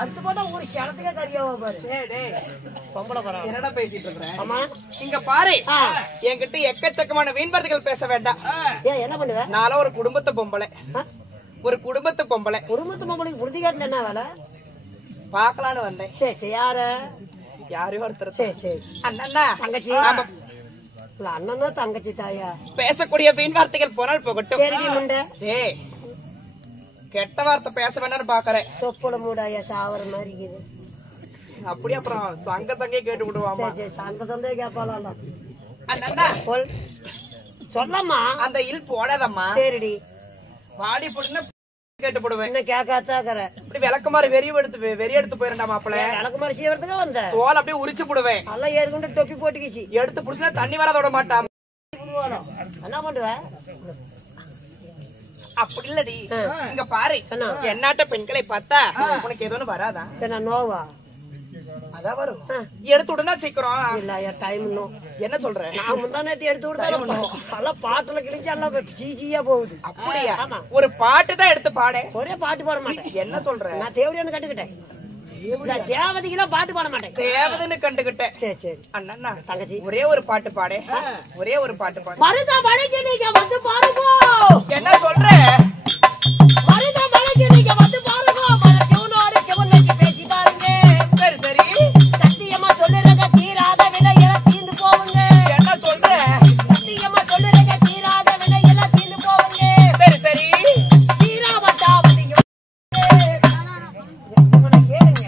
அடுத்து போட்டா ஒரு ஷடத்துக்கே தெரியாவா பாரு. பொம்பளை பரவ என்னடா பேசிட்டு இருக்கற? ஆமா இங்க பாரு, என்கிட்ட எக்கச்சக்கமான வீண்வார்த்தைகள் பேச வேண்டாம். ஏன் என்ன பண்ணுவ? நானும் ஒரு குடும்பத்து பொம்பளை. ஒரு குடும்பத்து பொம்பளை. குடும்பத்து பொம்பளைக்கு புரிதி காட்டுல என்ன வேலை? பாக்கலான்னு வந்தேன். சரி சரி யாரு? யாரையும் ஒருத்தர். சரி சரி அண்ணா தங்கச்சி. இல்ல அண்ணனா தங்கச்சி தாயா? பேசக்கூடிய வீண்வார்த்தைகள் போனால் போகட்டும். சரி முண்டை. ஏய், கெட்ட வார்த்தை பேச வேண்டாம்னு பாக்குறேன். தொப்புல மூடாயா சாவர மாதிரி இருக்குது. அப்படியே அப்புறம் சங்க சங்கே கேட்டு விடுவாமா? சரி சங்க சந்தைய கேப்பாலாம். அண்ணா சொல்லம்மா. அந்த இல் போடாதம்மா. சரிடி. வாடி போட்டுன்னு கேட்டு போடுவேன். என்ன கேட்காத்தாக்கற இப்படி விளக்குமாறு வெறி எடுத்து போயிரண்டா மாப்பிள்ள. விளக்குமாறு சீவரத்துக்கு வந்த தோல் அப்படியே உரிச்சு போடுவேன். நல்லா ஏற்கொண்டு டொப்பி போட்டுக்கிச்சு. எடுத்து புடிச்சுனா தண்ணி வராத விட மாட்டான். என்ன பண்ணுவ? அப்படி இல்லடி. இங்க பாரு, என்னாட்ட பெண்களை பார்த்தா உனக்கு ஏதோன்னு வராதா? நோவா அதான் வரும். எடுத்து விடுனா சீக்கிரம். இல்ல டைம் இன்னும். என்ன சொல்ற? நான் முந்தா நேத்து எடுத்து விடுறேன். பல பாட்டுல கிழிச்சு எல்லாம் சீச்சியா போகுது. அப்படியா? ஒரு பாட்டு தான் எடுத்து பாட. ஒரே பாட்டு பாட மாட்டேன். என்ன சொல்ற? நான் தேவடியான்னு கண்டுக்கிட்டேன். தேவதைக்கெல்லாம் பாட்டு பாட மாட்டேன். தேவதைன்னு கண்டுகிட்டேன். சரி சரி அண்ணா தங்கச்சி ஒரே ஒரு பாட்டு பாடு. ஒரே ஒரு பாட்டு பாடு. மருதா மலைக்கு நீங்க வந்து பாருங்க. என்ன சொல்ற? மருதா மலைக்கு நீங்க வந்து பாருங்க. மரத்தோடு செவனேக்கு பேசி பாருங்க. சரி சரி சத்தியமா சொல்லுறங்க தீராத விலையெல்லாம் தீந்து போவுங்க. என்ன சொல்ற? சத்தியமா சொல்லுறங்க தீராத விலையெல்லாம் தீந்து போவுங்க. சரி சரி தீராவட்டாவதியும் கேளுங்க.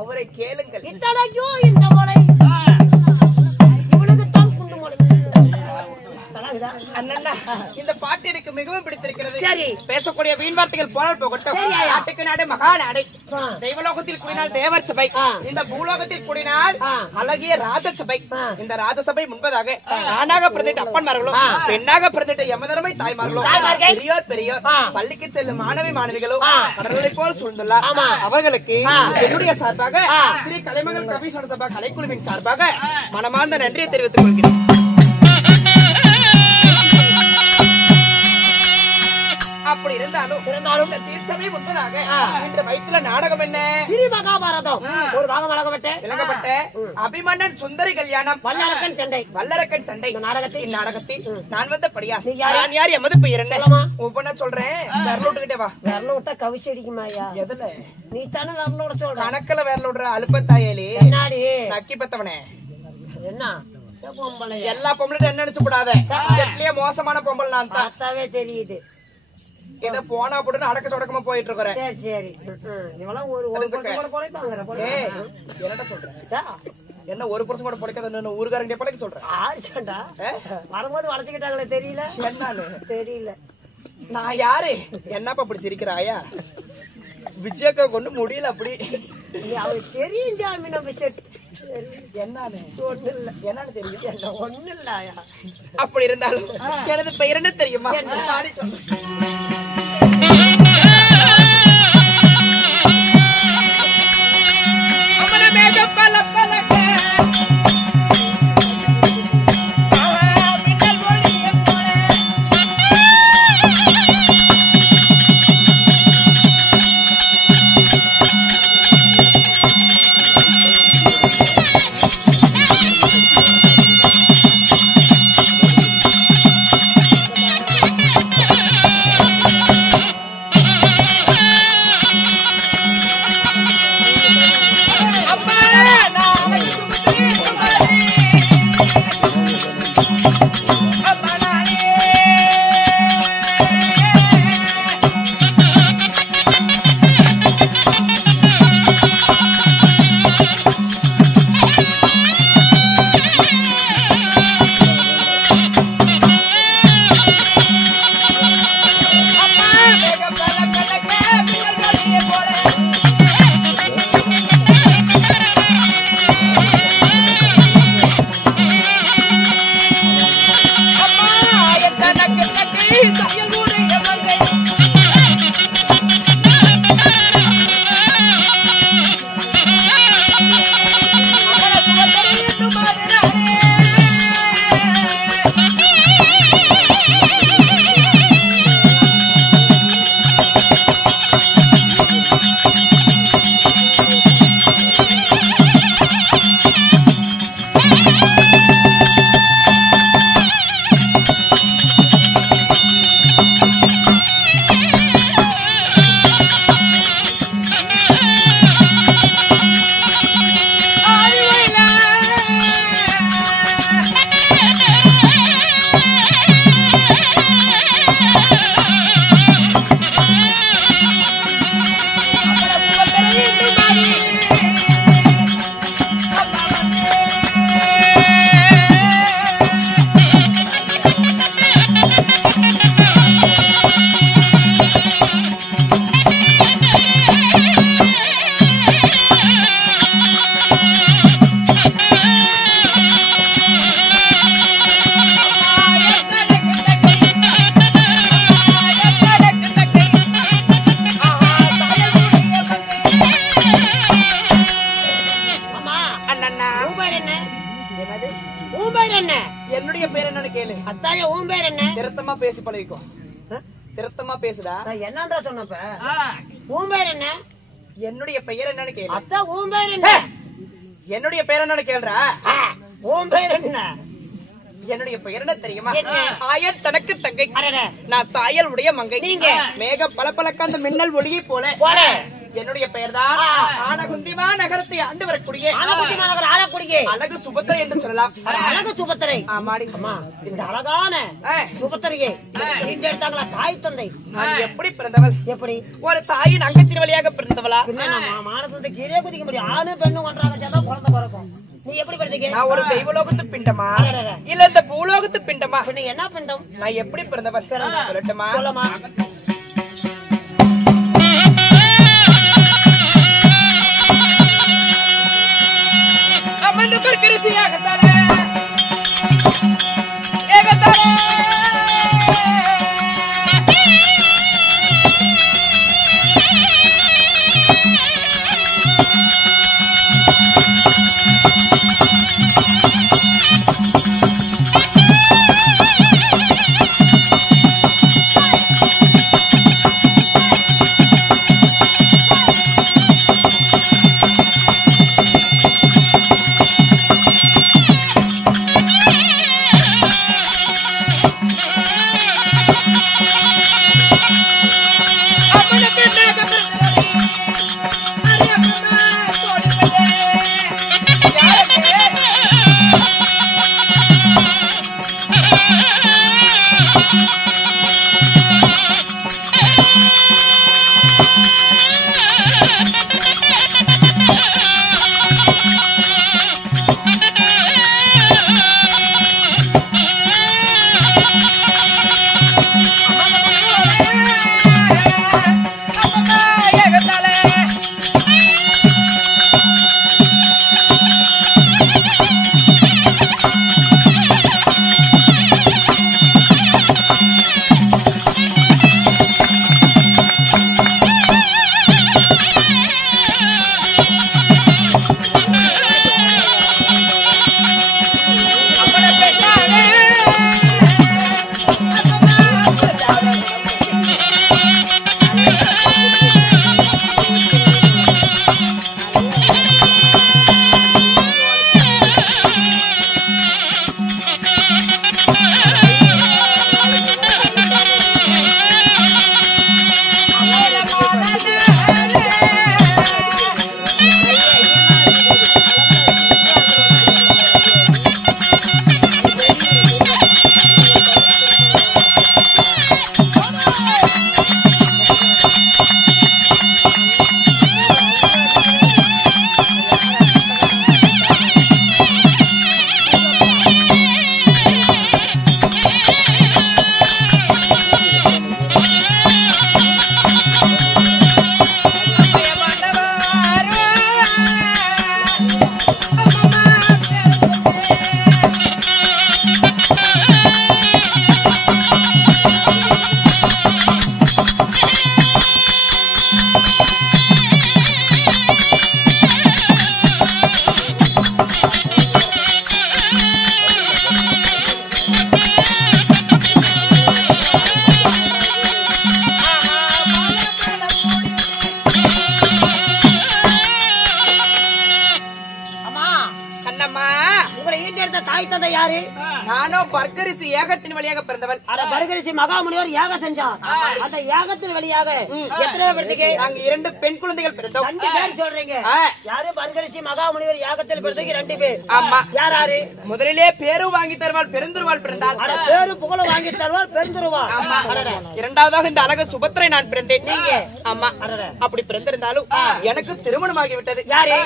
அவரை கேளுங்கள். இத்தனைக்கும் இந்த மொழை இவனுக்கு தான் குண்டு மொழை. அண்ணா இந்த பாட்டு எனக்கு மிகவும் பிடித்திருக்கிறது. சரி பேசக்கூடிய வீண்வார்த்தைகள் போனால் போகட்டும். நாட்டுக்கு நாடு மகா நாடு. தெய்வலோகத்தில் கூடினால் தேவர் சபை. இந்த பூலோகத்தில் கூடினால் அழகிய ராஜசபை. இந்த ராஜசபை முன்பதாக ஆணாக பிறந்திட்ட அப்பன்மார்களும் பெண்ணாக பிறந்திட்ட யமதர்மை தாய்மார்களும் பெரியோர் பெரியோர் பள்ளிக்கு செல்லும் மாணவிகளும் கடவுளை போல் சூழ்ந்துள்ளார். அவர்களுக்கு என்னுடைய சார்பாக ஸ்ரீ கலைமகள் கவிசன சபா கலைக்குழுவின் சார்பாக மனமார்ந்த நன்றியை தெரிவித்துக் கொள்கிறேன். அப்படி இருந்தாலும் தீர்த்தமே முன்பதாக இன்று வயிற்றுல நாடகம் என்ன? ஸ்ரீ மகாபாரதம். ஒரு பாகம் விளங்கப்பட்ட அபிமன்னன் சுந்தரி கல்யாணம் வல்லரக்கன் சண்டை. இந்நாடகத்தில் நான் வந்த படியா நான் யார் எமது பெயர் என்ன? ஒவ்வொன்னா சொல்றேன். விரல விட்டுக்கிட்டே வா. விரல விட்டா கவிச்சு அடிக்குமாயா? எதுல? நீ தானே விரல விட சொல்ற. கணக்குல விரல விடுற அலுப்பத்தாயலி என்னாடி நக்கி பத்தவனே. என்ன பொம்பளை? எல்லா பொம்பளையும் என்ன நினைச்சு கூடாத. மோசமான பொம்பளை நான் தான். பார்த்தாவே தெரியுது. இத போனா போட்டு அடக்க சொடக்கமா போயிட்டு இருக்கிறேன். சரி சரி இவெல்லாம் ஒரு என்னடா சொல்றேன்? என்ன ஒரு புருஷன் கூட பொழைக்காத ஊருக்காரங்க பழைக்க சொல்றேன். ஆச்சண்டா வரும்போது வளைச்சுக்கிட்டாங்களே தெரியல. என்னான்னு தெரியல. நான் யாரு? என்னப்பா அப்படி சிரிக்கிறாயா? விஜயக்கா கொண்டு முடியல. அப்படி அவருக்கு தெரியும் ஜாமீன் பிஸ்கட் என்னன்னு ஒண்ணு இல்ல. என்னன்னு தெரியும்? என்ன ஒண்ணு இல்லையா? அப்படி இருந்தாலும் எனது பெயர் என்ன தெரியுமா? என்ன? என்னுடைய பேர் என்னன்னு கேளு. அத்தாய உன் பேர் என்ன? திருத்தமா பேசி பழகிக்கோ. திருத்தமா பேசுடா. நான் என்னன்றா சொன்னப்ப உன் பேர் என்ன? என்னுடைய பெயர் என்னன்னு கேளு. அத்தா உன் பேர் என்ன? என்னுடைய பேர் என்னன்னு கேளுடா. உன் பேர் என்ன? என்னுடைய பெயர் என்ன தெரியுமா? என்ன? ஆயர் தனக்கு தங்கை. அடடே. நான் சாயல் உடைய மங்கை. நீங்க? மேக பளபளக்க அந்த மின்னல் ஒளியை போல. போல. என்னுடைய பெயர் தான் ஆனகுந்திமா நகரத்தை ஆண்டு வரக்கூடிய ஆனகுந்திமா நகர் ஆளக்கூடிய அழகு சுபத்திரை என்று சொல்லலாம். அழகு சுபத்திரை. ஆமாடி. அம்மா இந்த அழகான சுபத்திரையை இந்த எடுத்தாங்களா தாய் தந்தை? நான் எப்படி பிறந்தவள்? எப்படி? ஒரு தாயின் அங்கத்தின் வழியாக பிறந்தவளா? மானசத்தை கீழே குதிக்க முடியும். ஆணு பெண்ணு ஒன்றாக சேர்ந்தா குழந்தை பிறக்கும். நீ எப்படி பிறந்தீங்க? நான் ஒரு தெய்வலோகத்து பிண்டமா இல்ல இந்த பூலோகத்து பிண்டமா? நீ என்ன பிண்டம்? நான் எப்படி பிறந்தவள் சொல்லட்டுமா? சொல்லமா. அமர்ந்து பர்க்கரிசியாக தானே ஏகத்தானே நானோ பர்கரிசி ஏகத்தின் வழியாக பிறந்தவள். பர்கரிசி மகாமுனிவர் யாகம் செஞ்சார். அந்த யாகத்தின் வழியாக எத்தனை பேருக்கு? நாங்க 2 பெண் குழந்தைகள் பிறந்தோம். 2 பேர் சொல்றீங்க. யாரு? பர்கரிசி மகாமுனிவர் யாகத்தில் பிறந்தது 2 பேர். ஆமா. யார் யாரு? முதலிலே பேரு வாங்கி தருவாள் பெருந்துருவாள் பிறந்தாள். பேரு புகழ வாங்கி தருவாள் பெருந்துருவாள். இரண்டாவதாக இந்த அழகு சுபத்திரை நான் பிறந்தேன். ஆமா. அப்படி பிறந்திருந்தாலும் எனக்கு திருமணமாகி விட்டது. யாரு?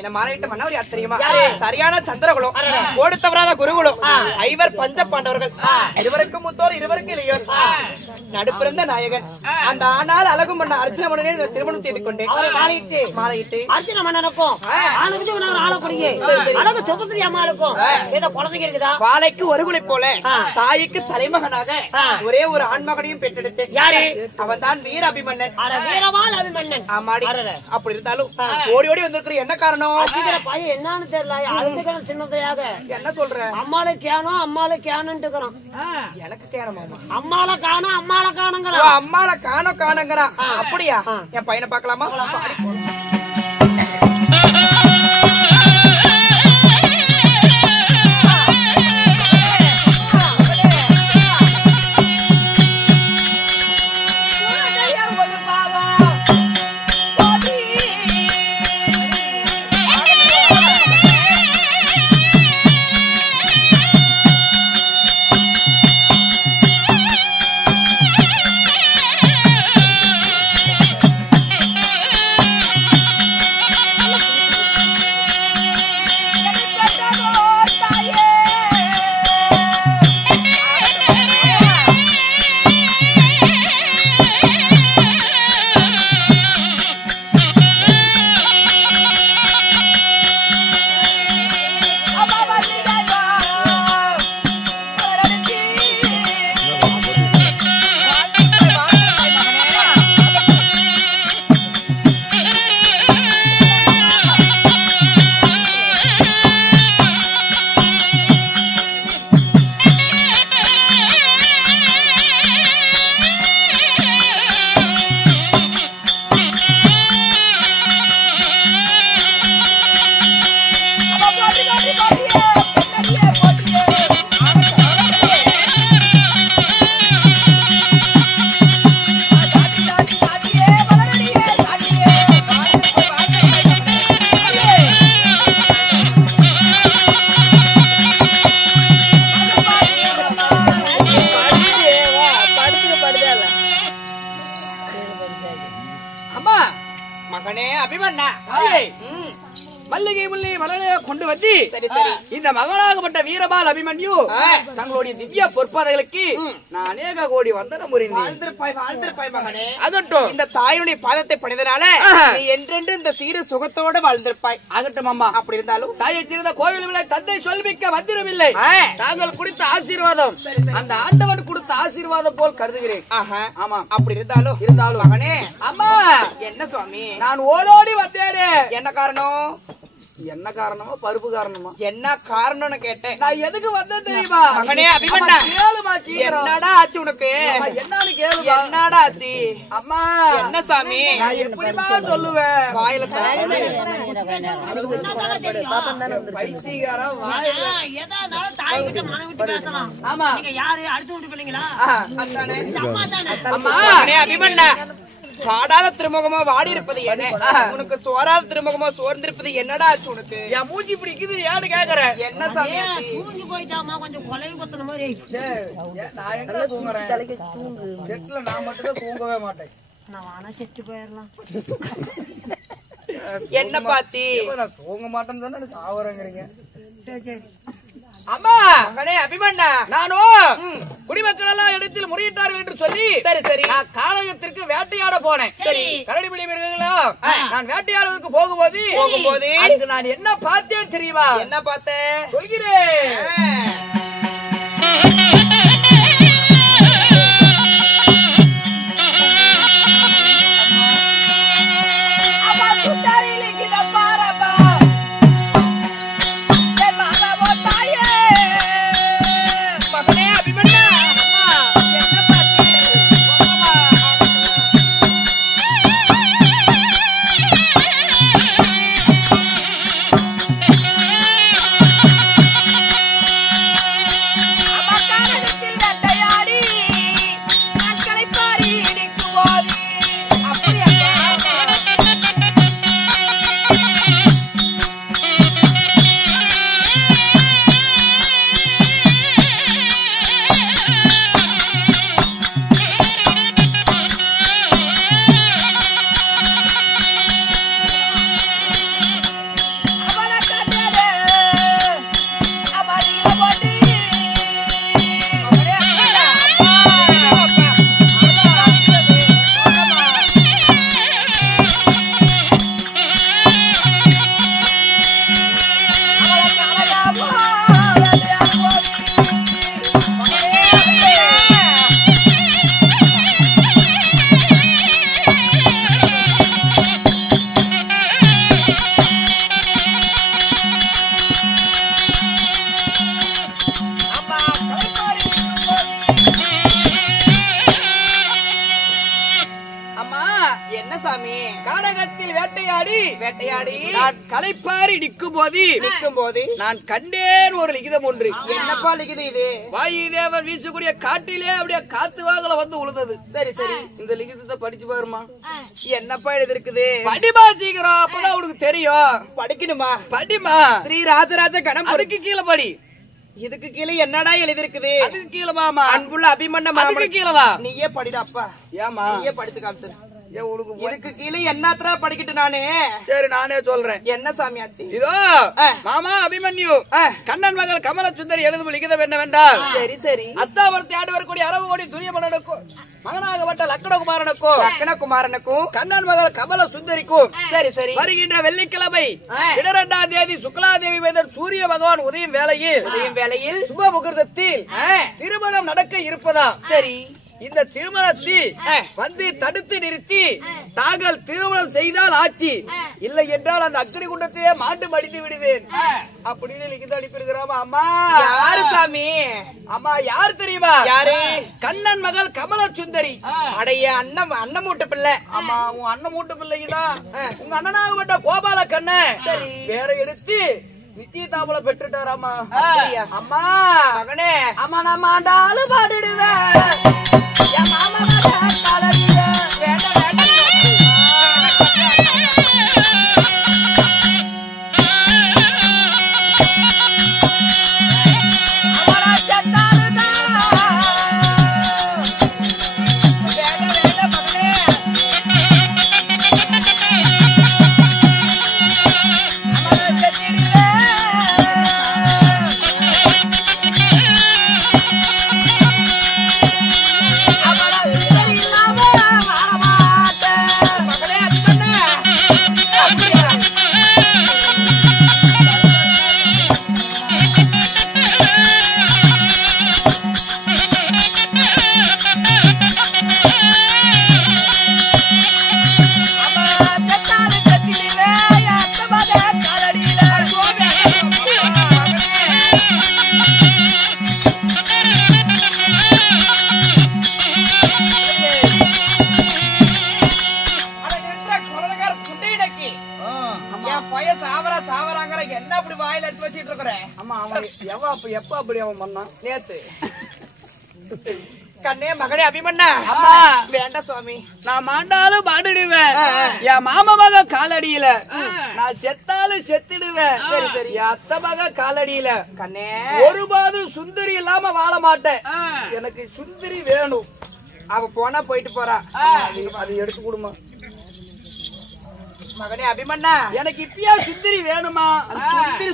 என்ன மாலையிட்ட மன்னவர் யார் தெரியுமா? சரியான சந்திரகுலம், ஓடு தவறாத குருகுலம், 5 பஞ்ச பாண்டவர்கள், இருவருக்கும் மூத்தோர் இருவருக்கு இளையோர், நடுப்பிறந்த நாயகன். அந்த ஆனால் அழகு மன்ன அர்ஜுன மன்னனை திருமணம் செய்து கொண்டேன். மாலையிட்டு அர்ஜுன மன்னனுக்கும் அழகு சுபத்திரி அம்மாளுக்கும் ஏதோ குழந்தைங்க இருக்குதா? வாழைக்கு ஒரு குலை போல தாய்க்கு தலைமகனாக ஒரே ஒரு ஆண்மகனையும் பெற்றெடுத்தேன். யாரு? அவன் தான் வீர அபிமன்னன். வீரவாள் அபிமன்னன். ஆமாடி. அப்படி இருந்தாலும் ஓடி ஓடி வந்திருக்கிற என்ன காரணம்? காரணம் அடிக்கிற பையன் என்னன்னு தெரியல அழுதுக்கிறேன் சின்னதையாக. என்ன சொல்ற? அம்மால கேணும் அம்மால கேனுன்ட்டு இருக்கிறான். எனக்கு கேணமாமா அம்மால காணும் அம்மால காணுங்கிற அம்மால காணுங்கிறான். அப்படியா? என் பையனை பார்க்கலாமா? மகனே அபிமன்னா, மல்லிகை முல்லை மலரை கொண்டு வந்து இந்த மகனாகப்பட்ட வீரபால் அபிமன்யு தங்களுடைய திவ்ய பொற்பாதைகளுக்கு நான் அநேக கோடி வந்தனம் புரிந்தேன். மகனே அதட்டும், இந்த தாயுடைய பாதத்தை பணிதனால நீ என்றென்று இந்த சீர சுகத்தோட வாழ்ந்திருப்பாய். ஆகட்டும் அம்மா. அப்படி இருந்தாலும் தாயை சேர்ந்த கோவில் விலை தந்தை சொல்மிக்க வந்திரவில்லை. தாங்கள் கொடுத்த ஆசீர்வாதம் அந்த ஆண்டவன் கொடுத்த ஆசீர்வாதம் போல் கருதுகிறேன். ஆமா, அப்படி இருந்தாலும் மகனே அம்மா என்ன சுவாமி நான் ஓடோடி வந்தேனே. என்ன காரணம்? என்ன காரணமா? பருப்பு காரணமா? என்ன காரணம்னு கேட்டேன். நான் எதுக்கு வந்தேன் தெரியுமா? மகனே அபிமன்னா, என்னடா ஆச்சு உனக்கு? என்னன்னு கேளு. என்னடா ஆச்சு? அம்மா என்ன சாமி? நான் எப்படிமா சொல்லுவேன்? வாயில பைத்தியக்காரன் வாயில ஏதாவது தாய் கிட்ட மனம் விட்டு பேசலாம். ஆமா, நீங்க யாரு அடுத்து விட்டு பிள்ளைங்களா? அதானே அம்மா தானே. அம்மா அபிமன்னா, காடாத திருமுகமா வாடி இருப்பது என்ன? உனக்கு சோறாத திருமுகமா சோர்ந்திருப்பது என்னடா ஆச்சு உனக்கு? என் மூஞ்சி பிடிக்குது ஏன்னு கேக்குறேன். என்ன சாமி தூங்கி போயிட்டாமா, கொஞ்சம் கொலை குத்துன மாதிரி. நான் எங்க தூங்குறேன்? செட்ல நான் மட்டும் தூங்கவே மாட்டேன். நான் வானா செத்து போயிடலாம். என்ன பாத்தி? நான் தூங்க மாட்டேன்னு சொன்னா சாவறேங்கிறீங்க. சரி சரி. அம்மா மகனே அபிமன்னா, நானும் குடிமக்கள் எல்லாம் இடத்தில் முறையிட்டார்கள் என்று சொல்லி சரி நான் கானகத்திற்கு வேட்டையாட போனேன். சரி, கரடிபிடி மிருகங்களா நான் வேட்டையாடுவதற்கு போகும்போது அங்கு நான் என்ன பார்த்தேன் தெரியுமா? என்ன பார்த்தேன் சொல்கிறேன். கானகத்தில் வேட்டையாடி வேட்டையாடி நான் களைப்பாரி நிற்கும் போது நான் கண்டேன் ஒரு லிகிதம் ஒன்று. என்னப்பா லிகிது இது? வாயு தேவன் வீசக்கூடிய காட்டிலே அப்படியே காத்து வாகல வந்து உழுதது. சரி சரி, இந்த லிகிதத்தை படிச்சு பாருமா. என்னப்பா எழுதி இருக்குது? படிமா சீக்கிரம், அப்பதான் உனக்கு தெரியும். படிக்கணுமா? படிமா. ஸ்ரீ ராஜராஜ கணம். அதுக்கு கீழே படி. இதுக்கு கீழே என்னடா எழுதி இருக்குது? அதுக்கு கீழே வாமா. அன்புள்ள அபிமன்ன அதுக்கு கீழே வா. நீயே படிடா அப்பா. ஏமா நீயே படிச்சு காமிச்சு. ஏன் உனக்கு இதுக்கு கீழே என்னத்தரா படிக்கிட்டு நானே? சரி நானே சொல்றேன். என்ன சாமியாச்சு? இதோ மாமா அபிமன்யு கண்ணன் மகள் கமல சுந்தரி எழுதும் லிகிதம் என்னவென்றால், சரி சரி, அஸ்தாவரத்தை ஆண்டு வரக்கூடிய அரவு கோடி துரியமன்னனுக்கும் மகனாகப்பட்ட லக்கணகுமாரனுக்கும் லக்கணகுமாரனுக்கும் கண்ணன் மகள் கமல சுந்தரிக்கும் சரி சரி வருகின்ற வெள்ளிக்கிழமை 12ஆம் தேதி சுக்லாதேவி வேதன் சூரிய பகவான் உதயம் வேளையில் சுப முகூர்த்தத்தில் திருமணம் நடக்க இருப்பதா. சரி, இந்த திருமணத்தில் வந்து தடுத்து நிறுத்தி தாங்கள் திருமணம் செய்தால் ஆட்சி, இல்லை என்றால் அந்த அக்னி குண்டத்தையே மாண்டு மடித்து விடுவேன் அப்படின்னு லிகிதம் அனுப்பியிருக்கிறாமா. அம்மா யாரு சாமி? அம்மா யார் தெரியுமா? யாரு? கண்ணன் மகள் கமல சுந்தரி. அடைய அண்ணன் மூட்டு பிள்ளை. ஆமா, உன் அண்ணன் மூட்டு பிள்ளைக்குதான். உங்க அண்ணனாகப்பட்ட கோபால கண்ணன் வேற எடுத்து நிச்சயதாபல பெற்றுட்டாராமா. அம்மா மகனே, அம்மா நான் ஆண்டாலும் பாடிடுவேன். என் மாமா எப்ப அப்படி அவன் பண்ணான் நேத்து? கண்ணே மகனே அபிமன்னா, அம்மா வேண்டாம் சுவாமி, நான் மாண்டாலும் பாடிடுவேன். என் மாமா மக காலடியில நான் செத்தாலும் செத்துடுவேன். சரி சரி, என் அத்தை மக காலடியில கண்ணே ஒருபாதும் சுந்தரி இல்லாம வாழ மாட்டேன். எனக்கு சுந்தரி வேணும். அவ போனா போயிட்டு போறா. அது எடுத்து கொடுமா. மகனே அபிமன்னா, எனக்கு இப்பயா சுந்தரி வேணுமா?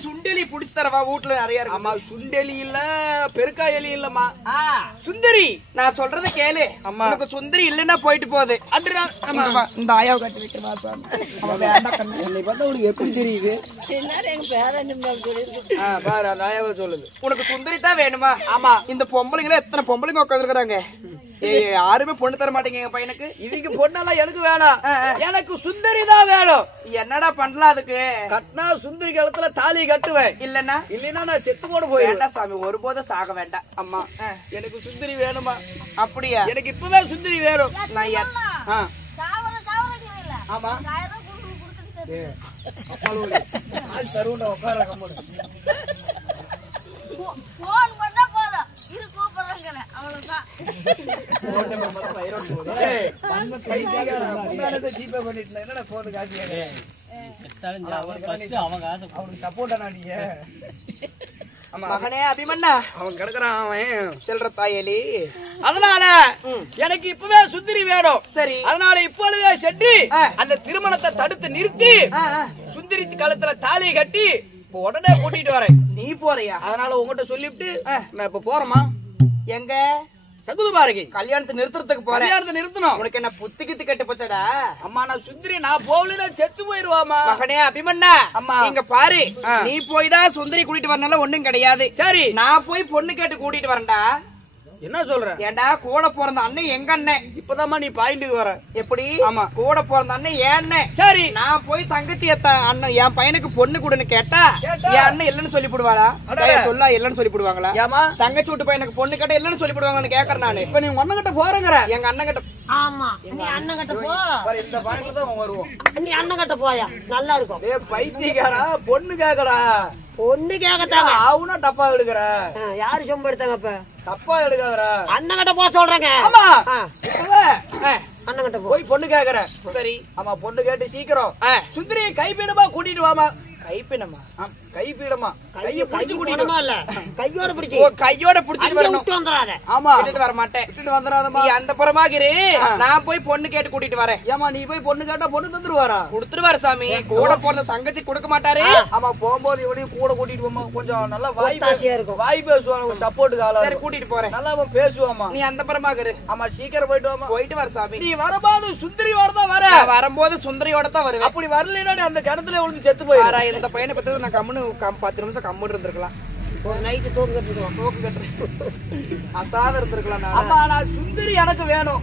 சுண்டெலி புடிச்சு தரவா, வீட்டுல நிறைய இருக்கு. ஆமா, சுண்டெலி இல்ல பெருக்காய் எலி இல்லம்மா, சுந்தரி. நான் சொல்றத கேளு. அம்மா, உனக்கு சுந்தரி இல்லன்னா போயிட்டு போகுது. இந்த ஆயாவை கட்டி விட்டுருவா சாமி. என்னை பார்த்தா உனக்கு எப்படி தெரியுது? பாரு அந்த ஆயாவை சொல்லுது. உனக்கு சுந்தரி தான் வேணுமா? ஆமா. இந்த பொம்பளைங்கள எத்தனை பொம்பளைங்க உட்காந்துருக்காங்க. யாருமே பொண்ணு தர மாட்டேங்க எங்க பையனுக்கு. இதுக்கு பொண்ணெல்லாம் எனக்கு வேணாம், எனக்கு சுந்தரி தான் வேணும். என்னடா பண்ணலாம் அதுக்கு? கட்டினா சுந்தரி காலத்துல தாலி கட்டுவேன், இல்லன்னா நான் செத்து போட போயிட்டேன். சாமி, ஒருபோதும் சாக வேண்டாம். அம்மா எனக்கு சுந்தரி வேணுமா? அப்படியா? எனக்கு இப்பவே சுந்தரி வேணும். ஆமா தருண உட்கார கம்மோடு மகனே அபிமன்னா, அவன் கிடக்குறான் அவன் செல்ற தாயலி. அதனால எனக்கு இப்பவே சுந்தரி வேணும். சரி, அதனால இப்பொழுதே சென்று அந்த திருமணத்தை தடுத்து நிறுத்தி சுந்தரி கழுத்துல தாலியை கட்டி உடனே கூட்டிட்டு வரேன். நீ போறியா? அதனால உங்ககிட்ட சொல்லிவிட்டு நான் இப்ப போறேமா. எங்க சகுது பாருங்க, கல்யாணத்தை நிறுத்துறதுக்கு போறேன். கல்யாணத்தை நிறுத்தணும். உனக்கு என்ன புத்தி கித்து கட்டு போச்சடா? அம்மா நான் சுந்தரி நான் போகலன்னா செத்து போயிருவாமா. மகனே அபிமன்னா, அம்மா இங்க பாரு, நீ போய் தான் சுந்தரி கூட்டிட்டு வரனால ஒண்ணும் கிடையாது. சரி, நான் போய் பொண்ணு கேட்டு கூட்டிட்டு வரேன்டா. என்ன சொல்ற? ஏண்டா கூட பிறந்த அண்ணன் எங்க அண்ணன். இப்பதாம்மா நீ பாயிண்ட்டுக்கு வர. எப்படி? ஆமா, கூட பிறந்த அண்ணன் ஏன் அண்ணன். சரி, நான் போய் தங்கச்சி அண்ணன் என் பையனுக்கு பொண்ணு கொடுன்னு கேட்டா என் அண்ணன் இல்லன்னு சொல்லி போடுவாளா? சொல்லா இல்லன்னு சொல்லி போடுவாங்களா? ஏமா தங்கச்சி விட்டு பையனுக்கு பொண்ணு கேட்டா இல்லன்னு சொல்லி போடுவாங்கன்னு கேக்குறேன் நானு. இப்ப நீ உங்க அண்ணன் கிட்ட போறேங்கிற. எங்க அண்ணன் கிட்ட ஆமா நீ அண்ணன் கிட்ட போ. இந்த பாயிண்ட்ல தான் வருவோம். நீ அண்ணன் கிட்ட போயா நல்லா இருக்கும். ஏ பைத்தியக்காரா பொண்ணு கேக்கடா. பொண்ணு கேக்கத்தாங்க ஆவுனா டப்பா எடுக்கற. யாரு சொம்பு எடுத்தாங்க அப்ப? தப்பா எடுக்காதடா. அண்ணன் கிட்ட போ சொல்றேங்க. ஆமா அண்ணன் கிட்ட போய் பொண்ணு கேக்குற. சரி ஆமா பொண்ணு கேட்டு சீக்கிரம் சுந்தரி கைப்பீடமா கூட்டிட்டு வாமா. கைப்பினமா கைப்பீடமா கைய பிடிச்சு கூட்டிட்டு இல்ல கையோட பிடிச்சு. ஓ கையோட புடிச்சிட்டு வரணும். விட்டு வந்துறாத. ஆமா விட்டுட்டு வர மாட்டேன். விட்டுட்டு வந்துறாதமா. நீ அந்த புறமாகிரு. நான் போய் பொண்ணு கேட்டு கூட்டிட்டு வரேன். ஏமா நீ போய் பொண்ணு கேட்டா பொண்ணு தந்துருவாரா? குடுத்துருவாரு சாமி. கூட போறத தங்கச்சி கொடுக்க மாட்டாரு. ஆமா போகும்போது இவனையும் கூட கூட்டிட்டு போமா. கொஞ்சம் நல்லா தாசியா இருக்கும். வாய் பேசுவாங்க. ஒரு சப்போர்ட்டுக்கு ஆளா. சரி கூட்டிட்டு போறேன். நல்லா பேசுவாமா. நீ அந்த புறமாகிரு. ஆமா சீக்கிரம் போயிட்டு வாமா. போயிட்டு வர சாமி. நீ வரும்போது சுந்தரியோட தான் வர. நான் வரும்போது சுந்தரியோட தான் வருவேன். அப்படி வரலைன்னா நீ அந்த கிணத்துல விழுந்து செத்து போயிரு. இந்த பையனை பத்தி நான் கம்முன்னு 10 நிமிஷம் கம்முன்னு இருந்திருக்கலாம். ஒரு நைட்டு தூக்கு கட்டிடுவோம். தூக்கு கட்டுறேன். அசாத இருந்திருக்கலாம். ஆமா நான் சுந்தரி எனக்கு வேணும்.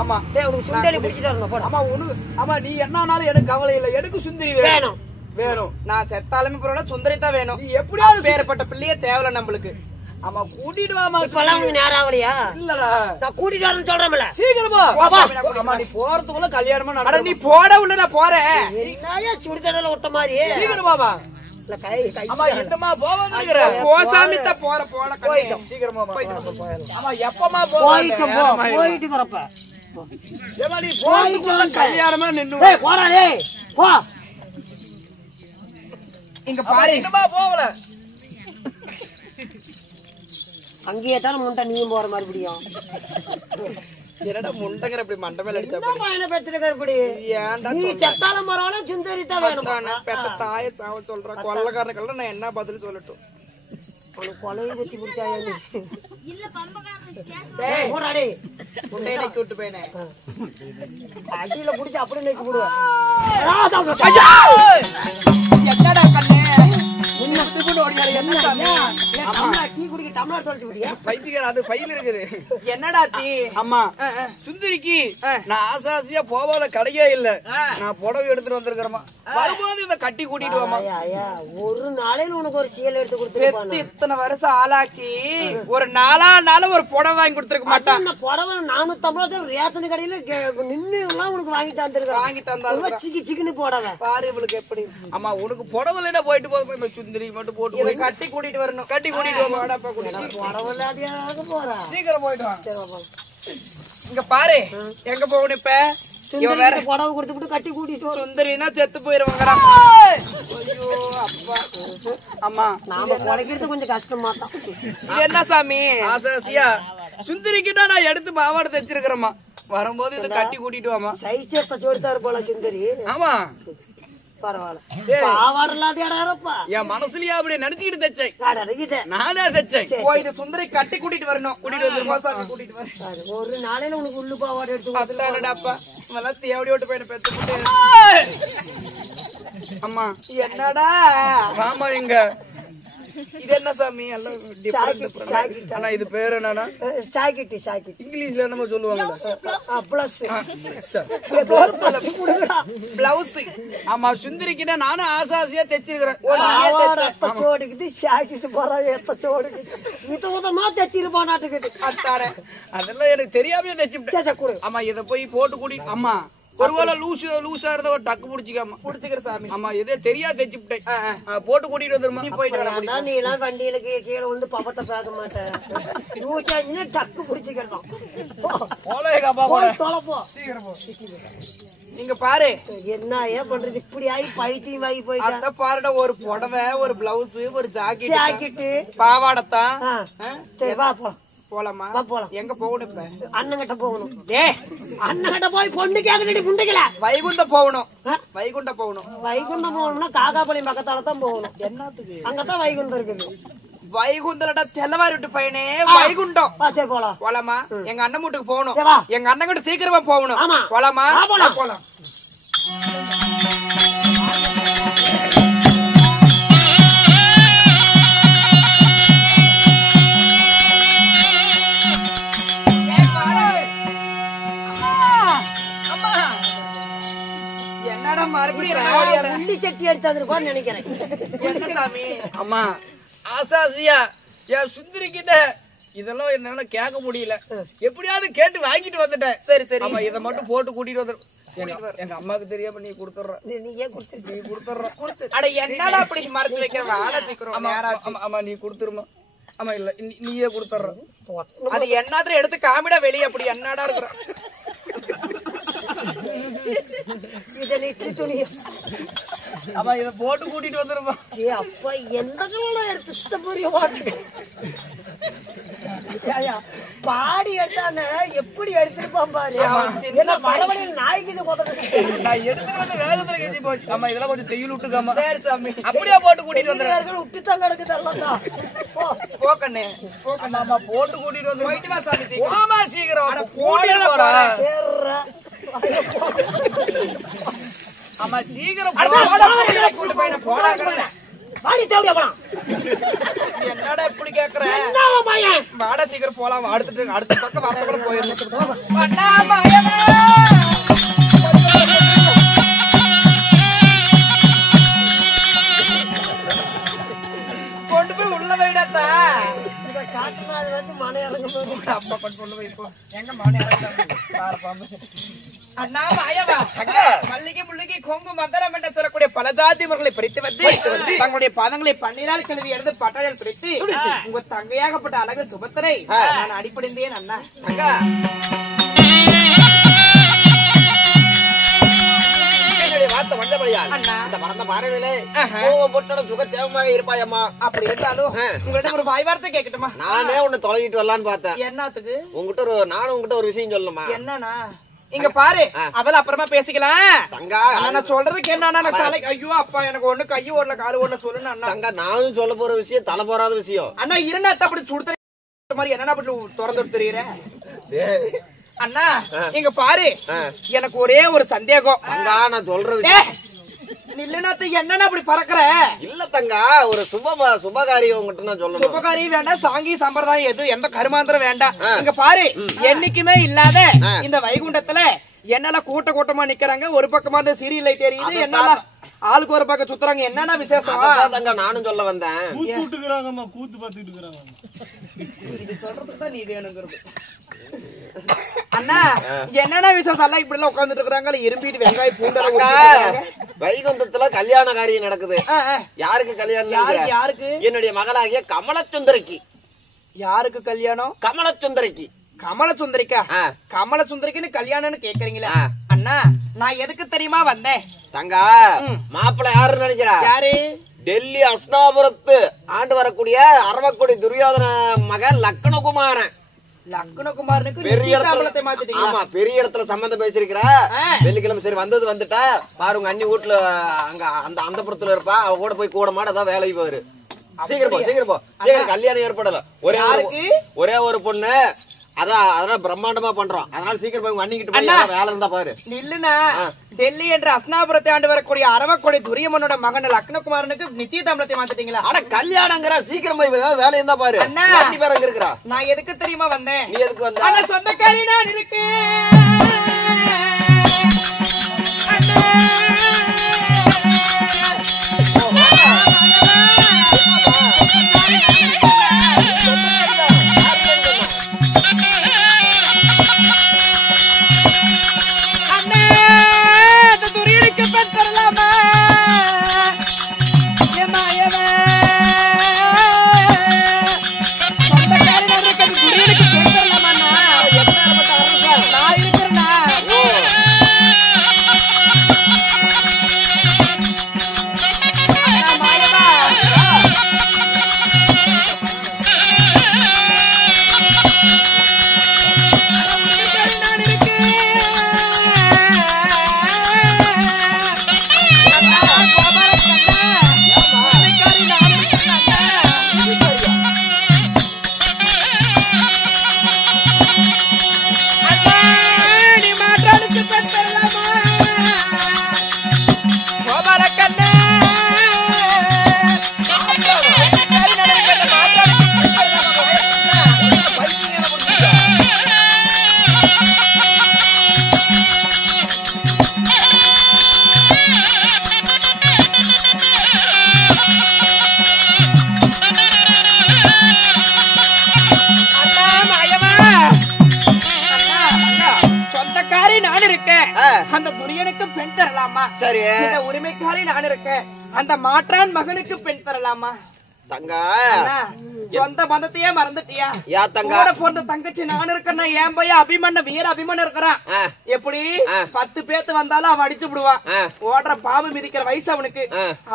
ஆமா டேய் உனக்கு சுண்டலி பிடிச்சிட்டு வரணும் போடா. ஆமா உனக்கு ஆமா நீ என்னன்னாலும் எனக்கு கவலை இல்லை. எனக்கு சுந்தரி வேணும். வேணும். நான் செத்தாலுமே பரவாயில்ல சுந்தரி தான் வேணும். நீ எப்படியாவது பேரப்பட்ட பிள்ளையே தேவல நம்மளுக்கு. ஆமா கூட்டிட்டு வாமா. இப்பெல்லாம் உனக்கு நேரம் ஆகலையா? இல்லடா நான் கூட்டிட்டு வரேன்னு சொல்றேன்ல. சீக்கிரமா ஆமா நீ போறதுக்குள்ள கல்யாணமா அட நடக்கும். நீ போட உள்ள நான் போறேன். என்னையா சுடிதடல விட்ட மாதிரி? சீக்கிரமா வா. இல்ல கை கை ஆமா என்னமா போவங்கற. போசாமி தான் போற போயிட்டோம். சீக்கிரமா வா. ஆமா எப்பமா போயிட்டு போ. போயிட்டு வரப்ப. ஏமா நீ போறதுக்குள்ள கல்யாணமா நின்னு. டேய் போடா டேய். போ. இங்க பாரு. என்னமா போவல. அங்கேயே தான் முண்டை நீயும் போற மாதிரி முடியும். என்னடா முண்டங்கற இப்படி மண்ட மேல அடிச்சா என்ன பையனை பெற்றிருக்கிற இப்படி? ஏன்டா நீ செத்தாலும் பரவாயில்ல சுந்தரி தான் வேணும். பெத்த தாய சாவ சொல்ற கொள்ளக்காரனுக்கெல்லாம் நான் என்ன பதில் சொல்லட்டும்? உனக்கு கொலையை பத்தி பிடிச்சாயா நீ? இல்ல பம்பகாரன் கேஸ் டேய் போடா டேய். முண்டைய நக்கி விட்டு போயினே. அடியில புடிச்சு அப்படியே நெக்கி போடுவா. என்னடா கண்ணே முன்ன புடி ஓடியாரு. என்ன சாமி? டீ குடிக்க டம்ளர் தொலைச்சு விடியா? பைத்தியக்கார அது பையில இருக்குது. என்னடாச்சி? அம்மா சுந்தரிக்கு நான் ஆசாசியா போவாத கடையே இல்ல. நான் புடவை எடுத்துட்டு வந்திருக்கிறேமா. வரும்போது இத கட்டி கூட்டிட்டு வாமா. ஐயா ஒரு நாளையில உனக்கு ஒரு சீலை எடுத்து பெத்து கொடுத்துருப்பானே. இத்தனை வருஷம் ஆளாக்கி ஒரு நாளா ஒரு புடவை வாங்கி கொடுத்துருக்க மாட்டான். அந்த புடவை 450 ரேஷன் கடையில நின்னு எல்லாம் உனக்கு வாங்கி தந்துருக்கேன். வாங்கி தந்தாரு. சிக்கி சிக்கின்னு போடவை. பாரு இவளுக்கு எப்படி. அம்மா உனக்கு புடவை இல்லைன்னா போயிட்டு போதும். சுந்தரி மட்டும் போட்டு இதை கட்டி கூட்டிட்டு வரணும். கட்டி கூட்டிட்டு வாமா. புடவை இல்லாதையாக போறா. சீக்கிரம் போயிட்டு வா. இங்க பாரு எங்க போகணும் இப்ப. இவன் வேற புடவை கொடுத்துட்டு கட்டி கூட்டிட்டு வரும். சுந்தரினா செத்து போயிருவாங்கடா. ஐயோ அப்பா. அம்மா நாம குறைக்கிறது கொஞ்சம் கஷ்டமா தான். இது என்ன சாமி? ஆசாசியா சுந்தரிக்கிட்ட நான் எடுத்து பாவாடை தைச்சிருக்கிறேம்மா. வரும்போது இதை கட்டி கூட்டிட்டு வாமா. சைஸ் எப்ப சொல்லிட்டாரு போல சுந்தரி. ஆமா பரவாயில்ல. பாவாடை இல்லாதப்பா என் மனசுலயே அப்படி நினைச்சுக்கிட்டு தைச்சேன். நானே தைச்சேன். ஓ இது சுந்தரி கட்டி கூட்டிட்டு வரணும். கூட்டிட்டு வந்து சாமி கூட்டிட்டு வர. ஒரு நாளையில உனக்கு உள்ளு பாவாடை எடுத்து அத்தானடாப்பா. நல்லா தேவடி ஓட்டு போயிட்டு பெத்து போட்டு. அம்மா என்னடா வாமா எங்க. இது என்ன சாமி? எல்லாம் டிஃபரண்ட். ஆனா இது பேரு என்னன்னா சாக்கிட்டி சாக்கிட்டி இங்கிலீஷ்ல என்னமோ சொல்லுவாங்கல்ல. Plus blouse. ஆமா சுந்தரிக்கிட்ட நானும் ஆசாசியா தைச்சிருக்கிறேன். சோடுக்குது சாக்கிட்டு போறா எத்த சோடுக்குது விதமா தைச்சிருப்பா நாட்டுக்குது. அத்தானே அதெல்லாம் எனக்கு தெரியாமயே தைச்சுட்டேன். ஆமா இத போய் போட்டு கூட்டி. அம்மா ஒருவேளை லூசா இருந்த ஒரு டக்கு புடிச்சிக்காம புடிச்சுக்கிற சாமி. ஆமா இதே தெரியா தைச்சுட்டேன். போட்டு கூட்டிட்டு வந்துருமா. போயிட்டு நீ எல்லாம் வண்டியில கீழே வந்து பப்பத்தை பார்க்க மாட்டேன். லூசாச்சுன்னா டக்கு புடிச்சுக்கலாம். தொலைப்போ நீங்க பாரு என்ன ஏன் பண்றது இப்படி ஆகி பைத்தியம் ஆகி போயிட்டு. அத பாருடா ஒரு புடவை ஒரு பிளவுஸ் ஒரு ஜாக்கெட்டு பாவாடத்தான். சரி வா போலாம். போலாமா? போலாம். எங்க போகணும் இப்ப? அண்ணன் கிட்ட போகணும். அண்ணன் கிட்ட போய் பொண்ணு கேட்கணும். முண்டிக்கல வைகுண்டம் போகணும். வைகுண்டம் போகணும். வைகுண்டம் போகணும்னா காக்காபாளையம் பக்கத்தால தான் போகணும். என்னத்துக்கு? அங்கதான் வைகுண்டம் இருக்குது. வைகுண்டலடா தெல்லவாரி விட்டு பையனே வைகுண்டம். சரி போலாம். போலாமா? எங்க அண்ணன் வீட்டுக்கு போகணும். சரி வா. எங்க அண்ணன் கிட்ட சீக்கிரமா போகணும். போலாமா? போலாம். என்னடா மறுபடியும் உண்டி சட்டி எடுத்து நினைக்கிறேன். என்ன சாமி? அம்மா ஆசாசியா என் சுந்தரி கிட்ட இதெல்லாம் என்னால கேட்க முடியல. எப்படியாவது கேட்டு வாங்கிட்டு வந்துட்டேன். சரி சரி ஆமா இதை மட்டும் போட்டு கூட்டிட்டு வந்து எங்க அம்மாக்கு தெரியாம நீ கொடுத்துடுற. நீயே கொடுத்து நீ கொடுத்துடுற. அட என்னடா அப்படி மறைச்சு வைக்கிற வாழ சீக்கிரம் நேராச்சு. ஆமா நீ கொடுத்துருமா. ஆமா இல்ல நீயே கொடுத்துடுற. அது என்னத்துல எடுத்து காமிடா வெளியே அப்படி என்னடா இருக்கிற இதை இட்லி துணி. ஆமா இதை போட்டு கூட்டிட்டு வந்துருமா. ஏ அப்பா எந்த கலர்ல எடுத்து புரிய மாட்டேன். பாடி எடுத்தானே எப்படி எடுத்திருப்பான் பாரு. என்ன பரவலில் நாய்க்கு இது நான் எடுத்து வந்து வேகத்துல கெஞ்சி போச்சு. ஆமா இதெல்லாம் கொஞ்சம் தெயில் விட்டுக்காம. சரி சாமி அப்படியே போட்டு கூட்டிட்டு வந்துடுறேன். விட்டுத்தான் கிடக்குதெல்லாம். போக்கண்ணே ஆமா போட்டு கூட்டிட்டு வந்து போயிட்டு வா சாமி போமா சீக்கிரம் கூட்டிட்டு போடா. ஆமா சீக்கிரம் கூட்டு போய் போடா பாடி தேவையா போலாம். என்னடா இப்படி கேக்குற வாடா சீக்கிரம் போலாம். அடுத்த பக்கம் வார்த்தை கூட போயிடணும். கொண்டு போய் உள்ள வைடாத்தா. காட்டுனா அது வந்து மனை இறங்கும். அப்பா கொண்டு போய் இப்போ எங்க மனை இறங்க அண்ணா மாயவா மல்லிகை முள்ளிகை கொங்கு மந்தரம் என்று சொல்லக்கூடிய பல ஜாதி மக்களை பிரித்து வந்து தங்களுடைய பாதங்களை பன்னிரால் கழுவி எடுத்து பட்டாளில் பிரித்து உங்க தங்கையாகப்பட்ட அழகு சுபத்திரை நான் அடிப்படைந்தேன் அண்ணா. அப்படி இருந்தாலும் உங்கள்ட்ட ஒரு வாய் வார்த்தை கேட்கட்டுமா? நானே உன்னை தொலைகிட்டு வரலான்னு பார்த்தேன். என்னத்துக்கு? நானும் உங்ககிட்ட ஒரு விஷயம் சொல்லணுமா? என்னன்னா இங்க பாரு அதெல்லாம் அப்புறமா பேசிக்கலாம். தங்கா நான் சொல்றதுக்கு என்ன ஐயோ அப்பா எனக்கு ஒண்ணு கையும் ஓடல காலு ஓடல சொல்லணும் அண்ணா. தங்கா நானும் சொல்ல போற விஷயம் தலை போறாத விஷயம். அண்ணா இருந்தா அப்படி சுடுத்த மாதிரி என்னன்னா அப்படி திறந்து தெரியுற அண்ணா. இங்க பாரு எனக்கு ஒரே ஒரு சந்தேகம். தங்கா நான் சொல்ற விஷயம் நில்லுனாத்து என்னன்னா அப்படி பறக்குற? இல்ல தங்கா ஒரு சுபகாரியம் உங்ககிட்ட நான் சொல்லணும். சுபகாரி வேண்டாம் சாங்கி சம்பிரதாயம் எது எந்த கருமாந்திரம் வேண்டாம். இங்க பாரு என்னைக்குமே இல்லாத இந்த வைகுண்டத்துல என்னெல்லாம் கூட்டமா நிக்கிறாங்க. ஒரு பக்கமா இந்த சீரியல் லைட் எரியுது. என்னெல்லாம் ஆளுக்கு ஒரு பக்கம் சுத்துறாங்க. என்னன்னா விசேஷம்? தங்கா நானும் சொல்ல வந்தேன். கூத்து பாத்துட்டு இருக்காங்க. இது சொல்றதுக்கு தான் நீ வேணுங்கிறது. அண்ணா என்னன்னா விசேஷம் எல்லாம் இப்படி எல்லாம் உட்கார்ந்துட்டு இருக்காங்க. இரும்பிட்டு வெங்காயம் பூண்டா வைகுந்தத்துல கல்யாண காரியம் நடக்குது. யாருக்கு கல்யாணம்? யாருக்கு? என்னுடைய மகளாகிய கமலசுந்தரிக்கு. யாருக்கு கல்யாணம்? கமலசுந்தரிக்கு. கமலசுந்தரிக்கா? கமலசுந்தரிக்குன்னு கல்யாணம்னு கேக்குறீங்களா? அண்ணா நான் எதுக்கு தெரியுமா வந்தேன்? தங்கா மாப்பிள்ளை யாருன்னு நினைக்கிறா? யாரு? டெல்லி அஸ்னாபுரத்து ஆண்டு வரக்கூடிய அரவக்குடி துரியோதன மகன் லக்னகுமாரன். லக்னகுமாரனுக்கு பெரிய நிச்சயதார்த்தத்தை மாத்திட்டீங்களா? ஆமா பெரிய இடத்துல சம்பந்தம் பேசிருக்கிறா. வெள்ளிக்கிழமை சரி வந்துட்டா பாரு உங்க அண்ணி வீட்டுல அங்க அந்த புறத்துல இருப்பா. அவ கூட போய் கூட மாட ஏதாவது வேலைக்கு போயிரு. சீக்கிரம் போ சீக்கிரம் கல்யாணம் ஏற்படல. ஒரே ஒரு பொண்ணு அதான் பிரம்மாண்டமா பண்றோம். அதனால சீக்கிரம் போய் உங்க அண்ணிக்கிட்டு போய் வேலை இருந்தா பாரு. நில்லுனா டெல்லி என்ற அஸ்னாபுரத்தை ஆண்டு வரக்கூடிய அரவக்கொடை துரியமனோட மகன் லக்னகுமாரனுக்கு நிச்சயதார்த்தத்தை மாத்திட்டீங்களா? ஆனா கல்யாணங்கிற சீக்கிரம் போய் வேலை இருந்தா பாரு. அண்ணி பேர் அங்க இருக்கிறா. நான் எதுக்கு தெரியுமா வந்தேன்? நீ எதுக்கு வந்த? அந்த சொந்தக்காரி நான் இருக்கேன். பையனுக்கு பெண் தரலாமா? சரி இந்த உரிமைக்காரி நான் இருக்கேன். அந்த மாற்றான் மகனுக்கு பெண் தரலாமா? தங்க அண்ணா, சொந்த பந்தத்தையே மறந்துட்டியா? யா தங்க கூட பிறந்த தங்கச்சி நான் இருக்கேன்னா என் பையன் அபிமன்ன வீர அபிமன்ன இருக்கிறான். எப்படி 10 பேத்து வந்தாலும் அவன் அடிச்சு விடுவான். ஓடுற பாம்பு மிதிக்கிற வயசு அவனுக்கு.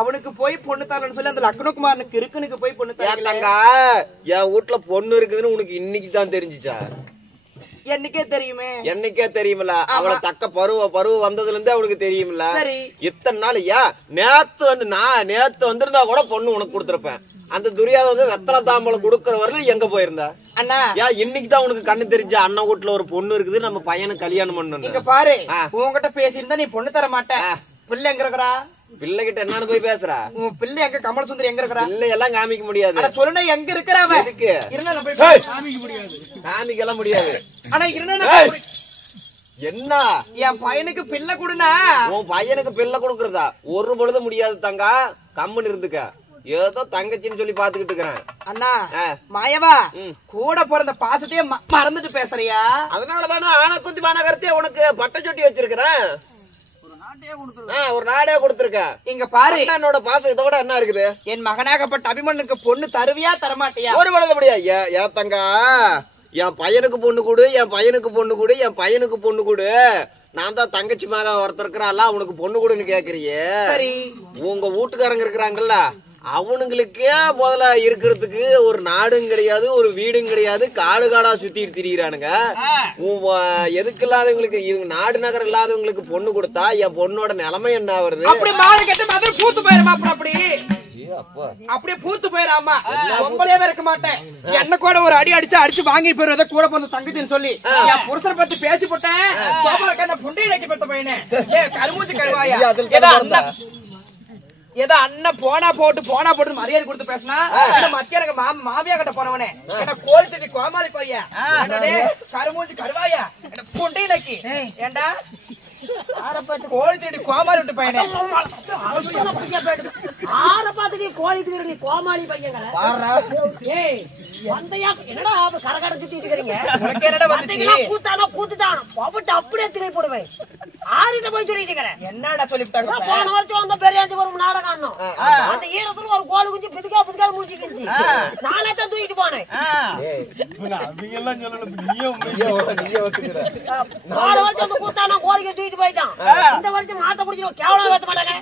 அவனுக்கு போய் பொண்ணு தரலன்னு சொல்லி அந்த லக்னகுமாரனுக்கு இருக்குனுக்கு போய் பொண்ணு தரல. தங்க என் வீட்டுல பொண்ணு இருக்குதுன்னு உனக்கு இன்னைக்கு தான் தெரிஞ்சுச்சா? என்னைக்கே தெரியுமே. என்னைக்கே தெரியுமில்ல? அவளை தக்க பருவ வந்ததுல இருந்தே அவனுக்கு தெரியுமில்ல? சரி இத்தனை நாள் நேத்து வந்திருந்தா கூட பொண்ணு உனக்கு கொடுத்திருப்பேன். அந்த துரியாத வந்து வெத்தலை தாம்பளம் கொடுக்கற வரைக்கும் எங்க போயிருந்தா? அண்ணா இன்னைக்கு தான் உனக்கு கண்ணு தெரிஞ்ச அண்ணன் வீட்டுல ஒரு பொண்ணு இருக்குது, நம்ம பையனுக்கு கல்யாணம் பண்ணணும். இங்க பாரு, உன்கிட்ட பேசியிருந்தா நீ பொண்ணு தர மாட்டேன். பிள்ளை எங்க இருக்கிறா? பிள்ளை கிட்ட என்னன்னு போய் பேசுற? உன் பிள்ளை எங்க? கமல் சுந்தரி எங்க இருக்கிறா? பிள்ளை எல்லாம் காமிக்க முடியாது. சொல்லுனா எங்க இருக்கிறாவ? எதுக்கு காமிக்க முடியாது, காமிக்கலாம் முடியாது. ஆனா இருந்தா என்ன என் பையனுக்கு பிள்ளை கொடுனா? உன் பையனுக்கு பிள்ளை கொடுக்கறதா? ஒரு பொழுது முடியாது தங்கா, கம்முன்னு இருந்துக்க. ஏதோ தங்கச்சின்னு சொல்லி பாத்துக்கிட்டு இருக்கிறேன். அண்ணா மாயவா, கூட பிறந்த பாசத்தையே மறந்துட்டு பேசுறியா? அதனாலதானே ஆனா குந்தி மாநகரத்தையே உனக்கு பட்டை சொட்டி வச்சிருக்கிறேன். ஒரு நாடே கொடுத்திருக்க. இங்க பாரு, என்னோட பாசம் இதோட என்ன இருக்குது? என் மகனாகப்பட்ட அபிமன்னுக்கு பொண்ணு தருவியா தரமாட்டியா? ஒரு பொழுது முடியாது. ஏன் தங்கா, என் பையனுக்கு பொண்ணு கொடு, என் பையனுக்கு பொண்ணு கொடு, என் பையனுக்கு பொண்ணு கொடு. நான் தான் தங்கச்சி மக ஒருத்தர் இருக்கிறாள், அவனுக்கு பொண்ணு கொடுன்னு கேக்குறியே. சரி, உங்க வீட்டுக்காரங்க இருக்கிறாங்கல்ல, அவனுங்களுக்கே முதல்ல இருக்கிறதுக்கு ஒரு நாடும் கிடையாது, ஒரு வீடும் கிடையாது, காடா சுத்திட்டு திரியிறானுங்க. எதுக்கு இல்லாதவங்களுக்கு, இவங்க நாடு நகரம் இல்லாதவங்களுக்கு பொண்ணு கொடுத்தா என் பொண்ணோட நிலைமை என்ன வருது? அப்படி மாடு கட்ட மாதிரி பூத்து போயிருமா? அப்படியே பூத்து போயிடாமா? ரொம்பவே இருக்க மாட்டேன். என்ன கூட ஒரு அடி அடிச்சு வாங்கி போயிருந்த கூட பிறந்த தங்கச்சின்னு சொல்லி என் புருஷனை பத்தி பேசி போட்டேன். புண்டையை வைக்க பெற்ற பையனே, கருமூச்சு கருவாயா? ஏதோ அண்ணன் போனா போட்டு மரியாதை கொடுத்து பேசினா மத்திய எனக்கு மாமியா கிட்ட போனவனே என்ன கோழி தட்டி கோமாளி பையா, கருமூச்சு கருவாயா, புண்டை நக்கி ஏண்டா கோழி தட்டி கோமாளி விட்டு பையனே. கோழி திருடி கோமாளி பையன் என்னடா கரகடை சுத்திட்டு இருக்கிறீங்க? கூத்துட்டான் அப்படியே திரை போடுவேன். ஆறிட்ட போய் சொல்லிட்டு இருக்கிறேன். என்னடா சொல்லிவிட்டாங்க? போன வருஷம் வந்த பெரியாண்டி ஒரு நாடகம் அந்த ஈரத்துல ஒரு கோழி குஞ்சு பிதுக்கா முடிச்சுக்கிச்சு. நானே தான் தூக்கிட்டு போனேன். போன வருஷம் வந்து கூத்தானா கோழிக்கு தூக்கிட்டு போயிட்டான். இந்த வருஷம் மாட்ட பிடிச்சி கேவலம் பேச மாட்டாங்க.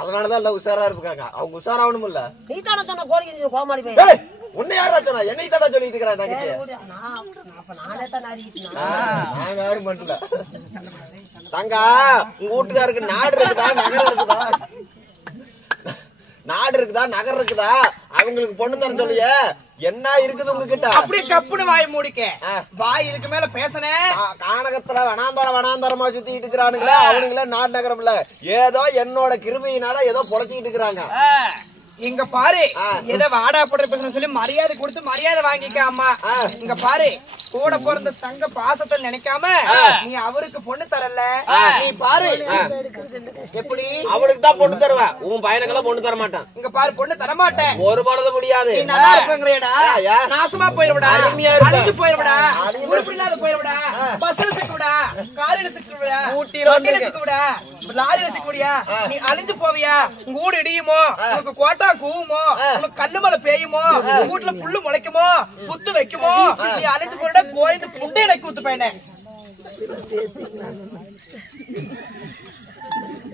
அதனாலதான் எல்லாம் உஷாரா இருப்பாங்க. அவங்க உஷாராகணும் இல்ல. நீ தானே சொன்ன கோழிக்கு கோமாளி பையன். உன்னை யாரா சொன்னா? என்னை தான் சொல்லிட்டு இருக்கிறேன். நானே தான் யாரும் பண்ணல. தங்கா, உங்க வீட்டுக்காருக்கு நாடு இருக்குதா நகரம் இருக்குதா? நாடு இருக்குதா நகர் இருக்குதா? அவங்களுக்கு பொண்ணு தர சொல்லிய என்ன இருக்குது உங்ககிட்ட? அப்படியே கப்புனு வாய் மூடிக்க. வாய் இதுக்கு மேல பேசனே. கானகத்துல வனாந்தரமா சுத்திட்டு இருக்கிறானுங்களா அவனுங்களே நாடு நகரம் இல்ல. ஏதோ என்னோட கிருமியினால ஏதோ பொழைச்சிட்டு இருக்கிறாங்க. இங்க பாரு, ஏதோ வாடா போட்டு சொல்லி மரியாதை கொடுத்து மரியாதை வாங்கிக்க. அம்மா இங்க பாரு, கூட பிறந்த தங்க பாசத்தை நினைக்காம நீ அவருக்கு பொண்ணு தரல. நீ பாரு எப்படி அவனுக்கு தான் பொண்ணு தருவேன், உன் பையனுக்கெல்லாம் பொண்ணு தர மாட்டான். இங்க பாரு, பொண்ணு தர மாட்டேன். ஒரு பொழுது முடியாது. நீ நல்லா இருப்பேங்கடா, நாசமா போயிருவடா, அழிஞ்சு போயிருவடா, உறுப்பு இல்லாத போயிருவடா, பஸ்ல சிக்குடா, காரில சிக்குடா, ஊட்டில சிக்குடா, லாரில சிக்குடியா, நீ அழிஞ்சு போவியா? உங்க ஊடு இடியுமோ, உனக்கு கோட்டா கூவுமோ, உனக்கு கல்லு மலை பெய்யுமோ, வீட்டுல புல்லு முளைக்குமோ, புத்து வைக்குமோ, நீ அழிஞ்சு போயிட கோயிந்து புண்டை எனக்கு ஊத்து பையனே.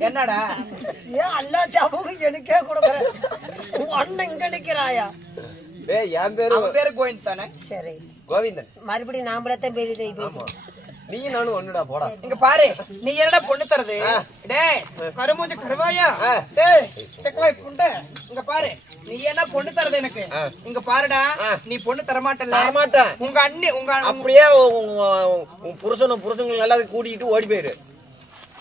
என்னடா ஏன் அல்லா சாபம் எனக்கே கொடுக்குறேன்? அண்ணன் இங்க நிக்கிறாயா? என் பேரு கோவிந்த் தானே? சரி கோவிந்தன். மறுபடியும் நாம்பளத்தான் பேரு. நீ நானும் ஒண்ணுடா போடா. இங்க பாரு, நீ என்னடா பொண்ணு தரது? டேய் கருமூஞ்சு கருவாயா, டேய் தெக்கவாய் புண்டை, இங்க பாரு, நீ என்ன பொண்ணு தரது எனக்கு? இங்க பாருடா, நீ பொண்ணு தர மாட்டல. மாட்டேன். உங்க அண்ணி உங்க அப்படியே உன் புருஷங்களை எல்லாரும் கூட்டிட்டு ஓடி போயிரு.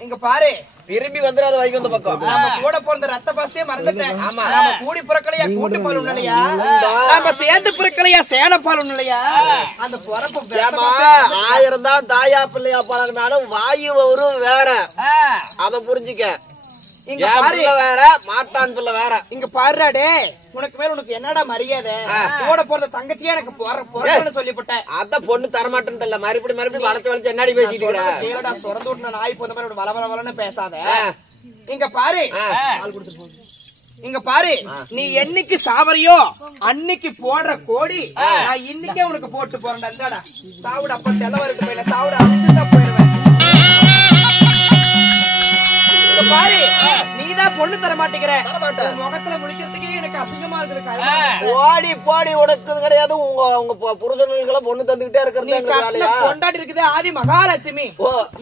இங்க பாரு, திரும்பி வந்துடாத வைக்கு வந்த பக்கம். நம்ம கூட பிறந்த ரத்த பாசத்தையே மறந்துட்டேன். நம்ம கூடி பிறக்கலையா கூட்டு பால் உண்மையா? நம்ம சேர்ந்து பிறக்கலையா சேன பால் உண்மையா? அந்த பிறப்பு 1000 தான் தாயா பிள்ளையா பழகினாலும் வாயு வரும் வேற. அத புரிஞ்சுக்க. இங்க என் பாரு பிள்ளை வேற மாட்டான் பிள்ளை வேற. இங்க பாருடா டே உனக்கு மேல உனக்கு என்னடா மரியாதை கூட போறத தங்கச்சியே எனக்கு போறன்னு சொல்லிவிட்டேன் அத பொண்ணு தரமாட்டேன்ல மறுபடியும் வளர்த்து என்னடி பேசிட்டு இருக்கிற தேவடா திறந்து விட்டு நாய் போத மாதிரி வளவளன்னு பேசாத இங்க பாரு இங்க பாரு நீ என்னைக்கு சாவறியோ அன்னைக்கு போடுற கோடி நான் இன்னைக்கே உனக்கு போட்டு போறேன்டா சாவுட அப்ப செலவருக்கு போயில சாவுட அடிச்சுதான் போயிருவேன் இங்க பாரு நீதான் பொண்ணு தர மாட்டேங்கிற முகத்துல முடிக்கிறதுக்கே எனக்கு அசிங்கமா இருக்கு ஓடி போடி உனக்கு கிடையாது உங்க புருஷனுக்கெல்லாம் பொண்ணு தந்துகிட்டே இருக்கிறது கொண்டாடி இருக்குது ஆதி மகாலட்சுமி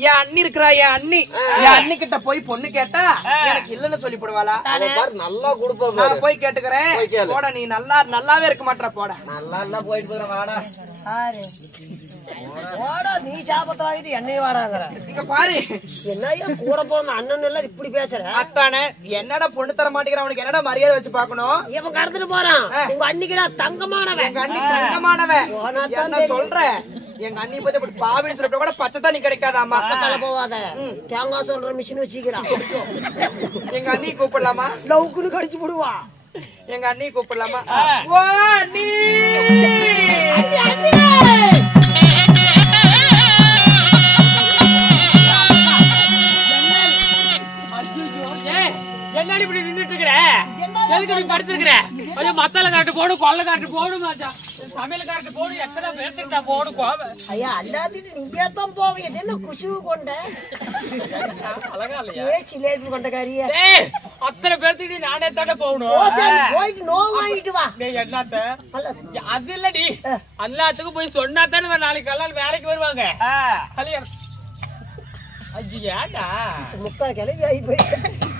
என் அண்ணி இருக்கிறா என் அண்ணி கிட்ட போய் பொண்ணு கேட்டா எனக்கு இல்லன்னு சொல்லி போடுவாளா நல்லா கொடுப்பேன் நான் போய் கேட்டுக்கிறேன் போட நீ நல்லாவே இருக்க மாட்டா போட நல்லா போயிட்டு போறேன் வாடா நீ சாபத்தை வாங்கிட்டு என்னையும் வாடாங்கிற இங்க பாரு என்னையா கூட போன அண்ணன் எல்லாம் இப்படி பேசுற அத்தானே என்னடா பொண்ணு தர மாட்டேங்கிற அவனுக்கு என்னடா மரியாதை வச்சு பாக்கணும் இவன் கடத்திட்டு போறான் உங்க அன்னிக்குடா தங்கமானவன் எங்க அண்ணி தங்கமானவன் என்ன சொல்ற எங்க அண்ணி பத்தி அப்படி பாவின்னு சொல்லிட்டு கூட பச்சை தண்ணி கிடைக்காதாமா தலை போவாத தேங்காய் சொல்ற மிஷின் வச்சுக்கிறான் எங்க அண்ணி கூப்பிடலாமா லவுக்குன்னு கடிச்சு விடுவா எங்க அண்ணி கூப்பிடலாமா ஓ அண்ணி என்னடி இப்படி நின்னுட்டு இருக்கிற எதுக்கு படுத்துருக்கிற கொஞ்சம் மத்தால காட்டு போடு கொள்ள காட்டு போடு சமையல் காட்டு போடு எத்தனை பேர்த்துட்டா போடு கோவம் ஐயா அல்லாதிட்டு நீங்க தான் போவீங்க என்ன குஷு கொண்ட அழகா இல்லையா சிலேபி கொண்ட காரியா அத்தனை பேர்த்துட்டு நானே தானே போகணும் போயிட்டு நோ வாங்கிட்டு வா என்னத்த அது இல்லடி எல்லாத்துக்கும் போய் சொன்னா தானே நாளைக்கு எல்லாம் வேலைக்கு வருவாங்க கல்யாணம் ஐயா முக்கால் கிளவி ஆகி போயிட்டு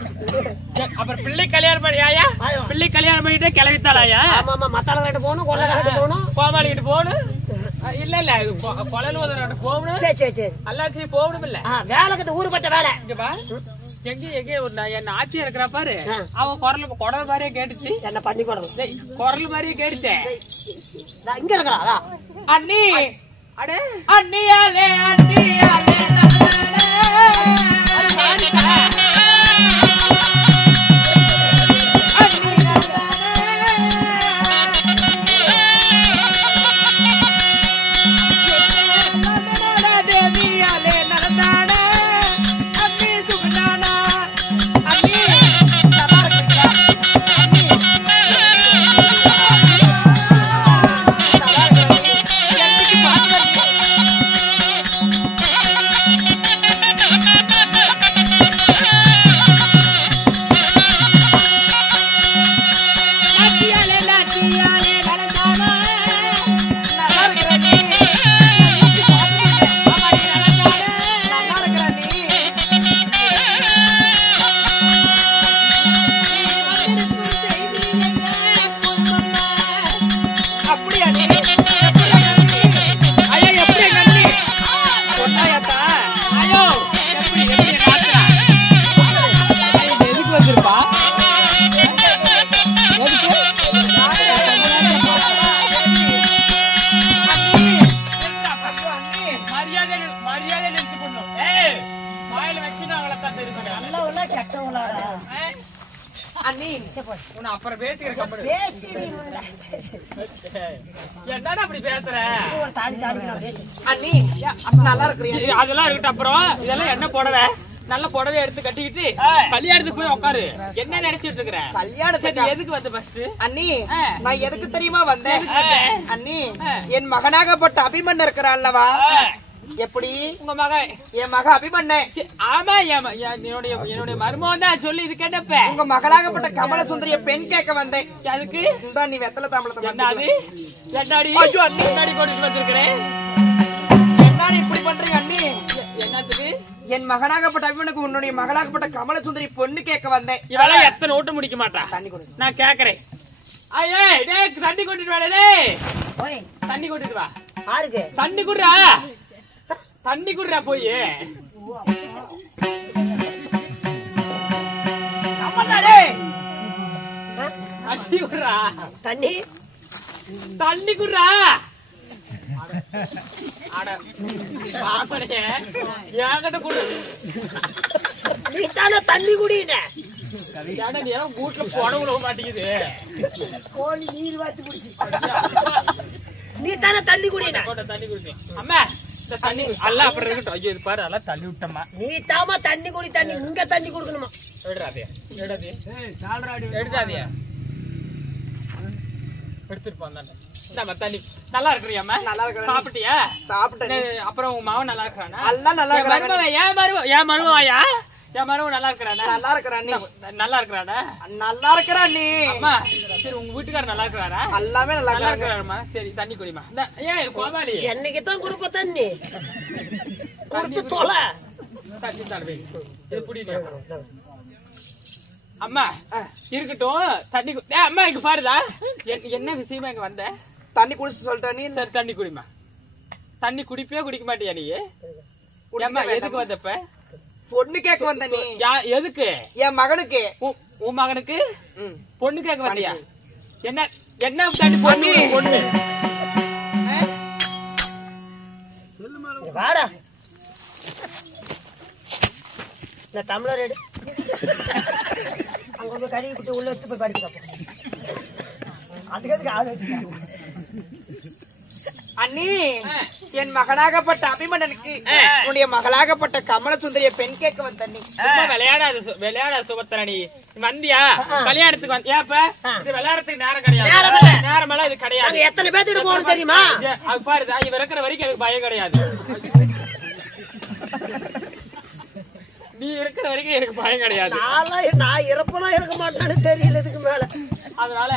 அப்புறம் பிள்ளை கல்யாணம் பண்ணியா பிள்ளை கல்யாணம் பண்ணிட்டு கிளவித்தாளாயா ஆமா மத்தால காட்டு போகணும் கொள்ள காட்டு போகணும் கோமாளி கிட்ட போகணும் இல்ல இல்ல கொலல் உதவிட்டு போகணும் சரி எல்லாத்தையும் போகணும் இல்ல வேலைக்கு ஊருப்பட்ட வேலை இங்கப்பா எங்க ஒரு என் ஆட்சி இருக்கிற பாரு அவன் குரல் மாதிரியே கேட்டுச்சு என்ன பண்ணி கொடுங்க குரல் மாதிரியே கேட்டுச்சேன் இங்க இருக்கிறா அண்ணி அடே அண்ணியாலே அண்ணியாலே அப்புறம் பேசிக்கிற என்னடா அப்படி பேசுற அண்ணி நல்லா இருக்கிறீங்க அதெல்லாம் இருக்கட்டும் அப்புறம் இதெல்லாம் என்ன புடவ நல்ல புடவை எடுத்து கட்டிக்கிட்டு கல்யாணத்துக்கு போய் உட்காரு என்ன நினைச்சிட்டு இருக்கிற கல்யாணத்துக்கு எதுக்கு வந்து ஃபர்ஸ்ட் அண்ணி நான் எதுக்கு தெரியுமா வந்தேன் அண்ணி என் மகனாகப்பட்ட அபிமன்யு இருக்கிறான் அல்லவா எப்படி உங்க மகன் என் மக அபிமன்யு ஆமா என்னுடைய மருமகன் தான் சொல்லி இது கேட்டப்ப உங்க மகளாகப்பட்ட கமல சுந்தரிய பெண் கேட்க வந்தேன் அதுக்கு இந்தா நீ வெத்தலை தாம்பளத்தை என்னடி என்னடி கொண்டு வந்திருக்கிறேன் என்னடி இப்படி பண்றீங்க அண்ணி என்னத்துக்கு என் மகனாகப்பட்ட அபிமனுக்கு உன்னுடைய மகளாகப்பட்ட கமல சுந்தரி பொண்ணு கேட்க வந்தேன் இவெல்லாம் எத்தனை ஓட்டு முடிக்க மாட்டா தண்ணி கொடு நான் கேக்குறேன் ஐயே டேய் தண்ணி கொண்டுட்டு வாடே டேய் தண்ணி கொண்டுட்டு வா யாருக்கு தண்ணி குடுறா தண்ணி குடுறா போய் தண்ணி குடுறா தண்ணி தண்ணி குடுறா என்கிட்ட குடு நீ தானே தண்ணி குடின ஏன்னா நீ ஏன் வீட்டுல போட விட மாட்டேங்குது கோழி நீர் வாத்தி குடிச்சு நீ தானே தண்ணி குடினா தண்ணி குடிச்சு அம்மா இந்த தண்ணி எல்லாம் அப்புறம் இருக்கட்டும். ஐயோ இது பாரு எல்லாம் தள்ளி விட்டம்மா. நீ தாமா தண்ணி குடி தண்ணி இங்க தண்ணி குடுக்கணுமா எடுறாதே எடுத்துருப்பான் தானே. இந்தாம்மா தண்ணி. நல்லா இருக்கிறியாம்மா? நல்லா இருக்கிறேன். சாப்பிட்டியா? சாப்பிட்டேன். அப்புறம் உன் மாவன் நல்லா இருக்கிறானா? எல்லாம் நல்லா இருக்கிறாங்க. என் மருமவாயா? என் மருமன் நல்லா இருக்கிறானா? நல்லா இருக்கிறான் நீ. நல்லா இருக்கிறானா? நல்லா இருக்கிறா நீ. அம்மா சரி உங்க வீட்டுக்காரர் நல்லா இருக்கிறாரா? எல்லாமே நல்லா நல்லா இருக்கிறாங்க. இருக்கிறாருமா. சரி தண்ணி குடிமா. ஏன் கோபாலி என்னைக்கு தான் கொடுப்ப தண்ணி கொடுத்து தொலை தண்ணி தடவை இது புடிங்க. அம்மா இருக்கட்டும் தண்ணி அம்மா இங்க பாருதா என்ன விஷயமா இங்க வந்த? தண்ணி குடிச்சு சொல்லிட்டா நீ. சரி தண்ணி குடிமா. தண்ணி குடிப்பே குடிக்க மாட்டியா நீ? அம்மா எதுக்கு வந்தப்ப? பொண்ணு கேட்க வந்த நீ. எதுக்கு? என் மகனுக்கு. உன் மகனுக்கு பொண்ணு கேட்க வந்தியா? என்ன என்ன தண்ணி பொண்ணு பொண்ணு வாடா இந்த டம்ளர் எடு அங்க போய் கழுவி விட்டு உள்ள வச்சு போய் படிக்க அதுக்கு ஆள் வச்சுக்க அண்ணி என் மகனாகப்பட்ட அபிமன்னனுக்கு உன்னுடைய மகளாகப்பட்ட கமல சுந்தரிய பெண் கேட்க வந்த நீ. விளையாட சுபத்திரணி வந்தியா? கல்யாணத்துக்கு வந்தியா? இது விளையாடுறதுக்கு நேரம் கிடையாது. நேரமெல்லாம் இது கிடையாது. எத்தனை பேர்த்துக்கு போகணும் தெரியுமா? அது பாருதா இவ இருக்கிற வரைக்கும் எனக்கு பயம் கிடையாது. நீ இருக்கிற வரைக்கும் எனக்கு பயம் கிடையாது. நான் இறப்பனா இருக்க மாட்டேன்னு தெரியல இதுக்கு மேல. அதனால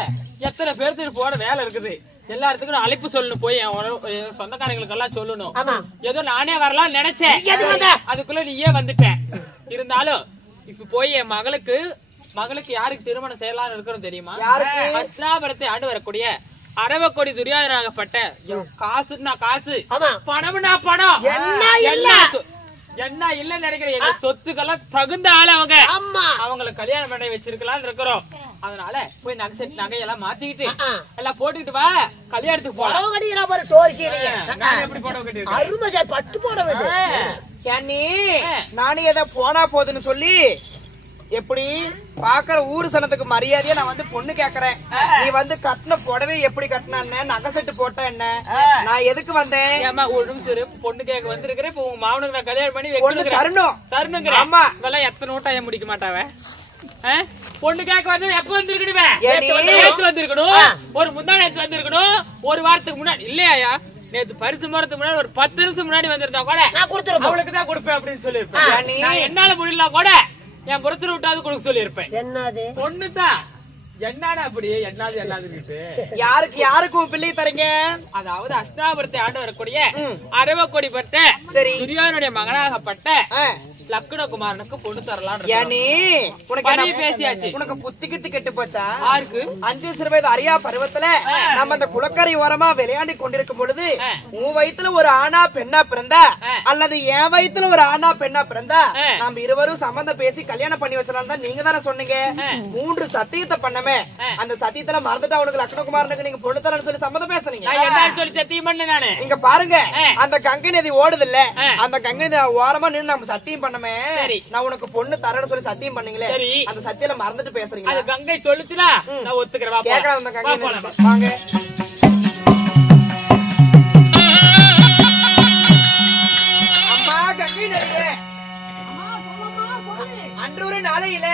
எத்தனை பேருக்கு போட வேலை இருக்குது. எல்லாத்துக்கும் அழைப்பு சொல்லணும். போய் என் சொந்தக்காரங்களுக்கு எல்லாம் சொல்லணும். ஏதோ நானே வரலாம் நினைச்சேன். அதுக்குள்ள நீயே வந்துட்டேன். இருந்தாலும் இப்ப போய் என் மகளுக்கு யாருக்கு திருமணம் செய்யலாம்னு இருக்கணும் தெரியுமா? ஹஸ்தினாபுரத்தை ஆண்டு வரக்கூடிய அரவக்கோடி துரியோதனாகப்பட்ட காசுன்னா காசு, பணம்னா பணம், என்ன இல்ல நினைக்கிறேன். எங்க சொத்துக்கெல்லாம் தகுந்த ஆளு அவங்க. அவங்களை கல்யாணம் பண்ணி வச்சிருக்கலாம்னு இருக்கிறோம். அதனால போய் நகையெல்லாம் மாத்திக்கிட்டு எல்லாம் போட்டுக்கிட்டு வா கல்யாணத்துக்கு போலாம். எப்படி போட கட்டி பட்டு போட நானே ஏதோ போனா போதுன்னு சொல்லி எப்படி பாக்குற ஊரு சனத்துக்கு மரியாதையா நான் வந்து பொண்ணு கேக்குறேன். நீ வந்து கட்டின புடவை எப்படி கட்டின என்ன, நகை செட்டு போட்ட என்ன, நான் எதுக்கு வந்தேன்? பொண்ணு கேட்க வந்திருக்கிறேன். இப்ப உங்க மாவனுக்கு நான் கல்யாணம் பண்ணி தரணுங்கிற. ஆமா இதெல்லாம் எத்தனை நோட்டா முடிக்க மாட்டாவ? பொண்ணு கேட்க வந்து எப்ப வந்திருக்கணுமே? நேத்து வந்திருக்கணும், ஒரு முந்தா நேத்து வந்திருக்கணும், ஒரு வாரத்துக்கு முன்னாடி இல்லையா? நேத்து பரிசு போறதுக்கு முன்னாடி ஒரு 10 நிமிஷம் முன்னாடி வந்திருந்தா கூட நான் கொடுத்துருப்பேன். அவளுக்கு தான் கொடுப்பேன் அப்படின்னு சொல்லிருப்பேன். என்னால முடியல கூட என் புறத்துல விட்டாவது கொடுக்க சொல்லிருப்பேன். என்னது பொண்ணுதான் என்னடா அப்படி என்னது எல்லாத்துக்கிட்டு யாருக்கு பிள்ளை தரீங்க? அதாவது ஹஸ்தினாபுரத்தை ஆண்டு வரக்கூடிய அரவக்கோடி பட்ட துரியோதனுடைய மகனாகப்பட்ட லக்னகுமாரனுக்கு பொண்ணு தரலாம். பேசியாச்சு. உனக்கு புத்தி கித்து கெட்டு போச்சா? யாருக்கு? 5 சிறு வயது அறியா பருவத்துல நம்ம அந்த குளக்கரை ஓரமா விளையாடி கொண்டிருக்கும் பொழுது உன் வயித்துல ஒரு ஆணா பெண்ணா பிறந்தா அல்லது என் வயித்துல ஒரு ஆணா பெண்ணா பிறந்தா நம்ம இருவரும் சம்பந்தம் பேசி கல்யாணம் பண்ணி வச்சலாம் தான் நீங்க தானே சொன்னீங்க. 3 சத்தியத்தை பண்ணமே. அந்த சத்தியத்துல மறந்துட்டா உனக்கு லக்னகுமாரனுக்கு நீங்க பொண்ணு தரன்னு சொல்லி சம்மந்தம் பேசுறீங்க. சத்தியம் பண்ண நானு இங்க பாருங்க, அந்த கங்கை நதி ஓடுது இல்ல, அந்த கங்கை நதி ஓரமா நின்று நம்ம சத்தியம் பண்ண நான் உனக்கு பொண்ணு தரேன்னு சொல்லி சத்தியம் பண்ணீங்களே, அந்த சத்தியில மறந்துட்டு பேசுறீங்க. அது கங்கை சொல்லுச்சுனா நான் ஒத்துக்கிறேன். கேக்கலாம் அந்த கங்கை வாங்க. அம்மா கங்கை நதியே, அன்றொரு நாளையில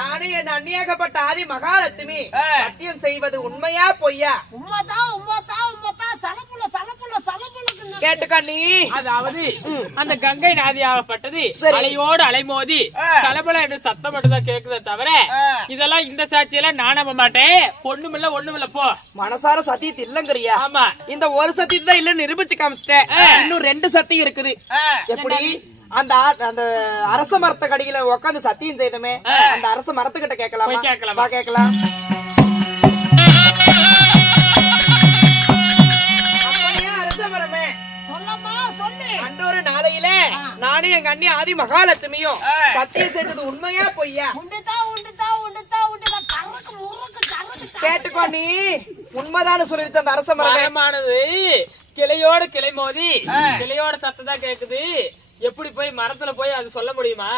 நானே என் அந்நியாகப்பட்ட ஆதி மகாலட்சுமி சத்தியம் செய்வது உண்மையா பொய்யா? உண்மைதான் உண்மைதான் உண்மைதான். சலப்புல சலப்புல சலப்புல கேட்டுக்கா நீ. அதாவது அந்த கங்கை நதியாகப்பட்டது அலையோடு அலைமோதி கலபல என்று சத்தம் மட்டும் தான் கேக்குதே தவிர இதெல்லாம் இந்த சாட்சியெல்லாம் நான் நம்ப மாட்டேன். பொண்ணுமில்ல ஒண்ணுமில்ல போ. மனசார சத்தியத்து இல்லங்கறியா? ஆமா, இந்த ஒரு சத்தியத்தை தான் இல்ல நிரூபிச்சு காமிச்சிட்டேன். இன்னும் 2 சத்தியம் இருக்குது. எப்படி? அந்த அரச மரத்த கடியில உட்காந்து சத்தியம் செய்தமே, அந்த அரச மரத்துக்கிட்ட கேட்கலாமா? கேட்கலாம். அன்றொரு நாளையில நானே எங்க அண்ணி ஆதி மகாலட்சுமியும் சத்தியம் செய்தது உண்மையா பொய்யா? கேட்டுக்கோ நீ. உண்மைதான்னு சொல்லிருச்சு அந்த அரச மரமானது. கிளையோட கிளை மோதி கிளையோட சத்தம் தான் கேக்குது. எப்படி போய் மரத்துல போய் அது சொல்ல முடியுமா?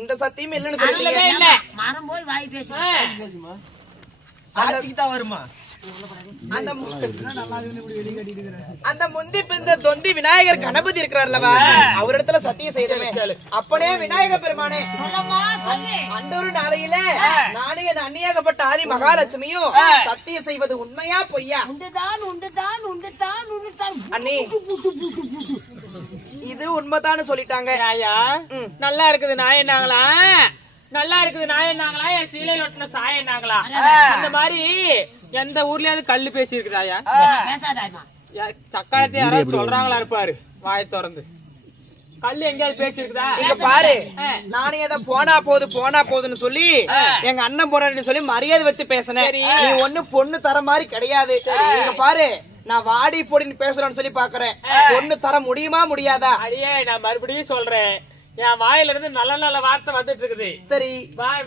இந்த சத்தியம் இல்லன்னு இல்லவே சொல்லிட்டீங்க. இல்ல. மரம் போய் வாய் பேசு. வருமா அந்த முந்தி பிந்த தொந்தி விநாயகர் கணபதி இருக்கிறார்லவா, அவரிடத்துல சத்தியம் செய்தமே. அப்பனே விநாயக பெருமானே, சொல்லம்மா, சொல்லு. அன்றொரு நாளையில நானே என் அந்நியாகப்பட்ட ஆதி மகாலட்சுமியும் சத்தியம் செய்வது உண்மையா பொய்யா? உண்டுதான், உண்டுதான், உண்டுதான், உண்டுதான். அண்ணி இது உண்மைதான்னு சொல்லிட்டாங்க. ஐயா நல்லா இருக்குது நாயன்னாங்களா, நல்லா இருக்குது நாயன்னாங்களா, என் சீலையில் ஒட்டின சாயன்னாங்களா, அந்த மாதிரி எந்த ஊர்லயாவது கல்லு பேசி இருக்குதாயா? பேசாதாய்மா. சக்காலத்தை யாராவது சொல்றாங்களா இருப்பாரு வாயை திறந்து. கல்லு எங்கேயாவது பேசி இருக்குதா? இங்க பாரு, நானே ஏதோ போனா போதுன்னு சொல்லி எங்க அண்ணன் போறான்னு சொல்லி மரியாதை வச்சு பேசினேன். நீ ஒண்ணு பொண்ணு தர மாதிரி கிடையாது. இங்க பாரு, நான் வாடி பொடின்னு பேசுறேன்னு சொல்லி பாக்குறேன். பொண்ணு தர முடியுமா முடியாதா? அடியே நான் மறுபடியும் சொல்றேன், என் வாயில இருந்து நல்ல நல்ல வார்த்தை வந்துட்டு இருக்குது. சரி,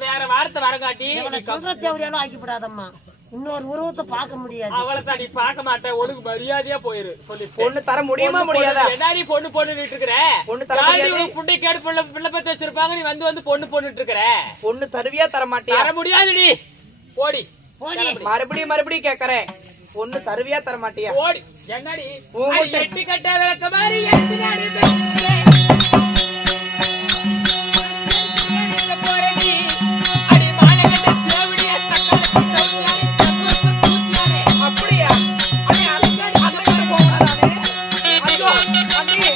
வேற வார்த்தை வரங்காட்டி இவனை சொல்ற தேவையாலும் ஆக்கிவிடாதம்மா. இன்னொரு உருவத்தை பார்க்க முடியாது. அவளை தான் நீ பார்க்க மாட்டேன், உனக்கு மரியாதையா போயிரு சொல்லி. பொண்ணு தர முடியுமா முடியாதா? என்னடி பொண்ணு பொண்ணுட்டு இருக்கிற? பொண்ணு தர முடியாது. புண்டை கேடு பிள்ளை பத்தி வச்சிருப்பாங்க, நீ வந்து பொண்ணு பொண்ணுட்டு இருக்கிற. பொண்ணு தருவியா தர மாட்டியா? தர முடியாதுடி, போடி. மறுபடியும் கேக்குறேன், பொண்ணு தருவியா தர மாட்டியா? போடி. என்னடி உங்கள்ட்ட- எட்டி கட்ட விளக்க மாதிரி எத்தினாடி பேசுறே. போறடி அடி மானகட்ட தேவடியா சக்கர தூத்தியாரே. அப்படியா? அண்ணே, அதுக்காக போகலானே. ஐயோ, அண்ணே.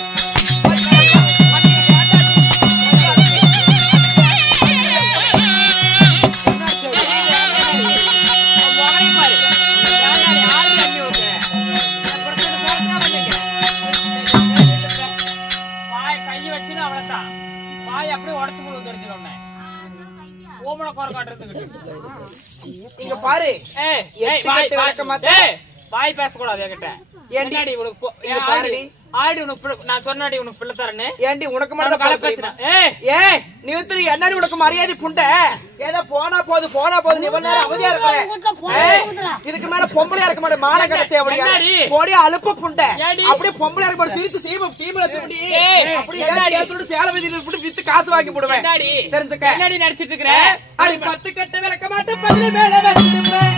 இங்க பாரு, வாய் பேசக்கூடாது என்கிட்ட. ஏன்டி உனக்கு பாருடி, ஆடி உனக்கு நான் சொன்னாடி உனக்கு பிள்ளை தரேன்னு. ஏண்டி உனக்கு மட்டும் கலை பிரச்சனை. நிறுத்தி என்னடி உனக்கு மரியாதை புண்டை? ஏதோ போனா போது நீ இவ்வளவு நேரம் அவதியா இருக்க. இதுக்கு மேல பொம்பளையா இருக்க மாட்டேன், மானகட்ட தேவையா? போடியா அலுப்ப புண்டை. அப்படியே பொம்பளையா இருக்க மாட்டேன், திருச்சி தீமல திருடி அப்படியே சேலை வீதியில போட்டு வித்து காசு வாங்கி போடுவேன். தெரிஞ்சுக்க. என்னடி நடிச்சிட்டு இருக்கிற? அடி 10 கட்ட விளக்க மாட்டேன், 10 மேல வச்சிருப்பேன்.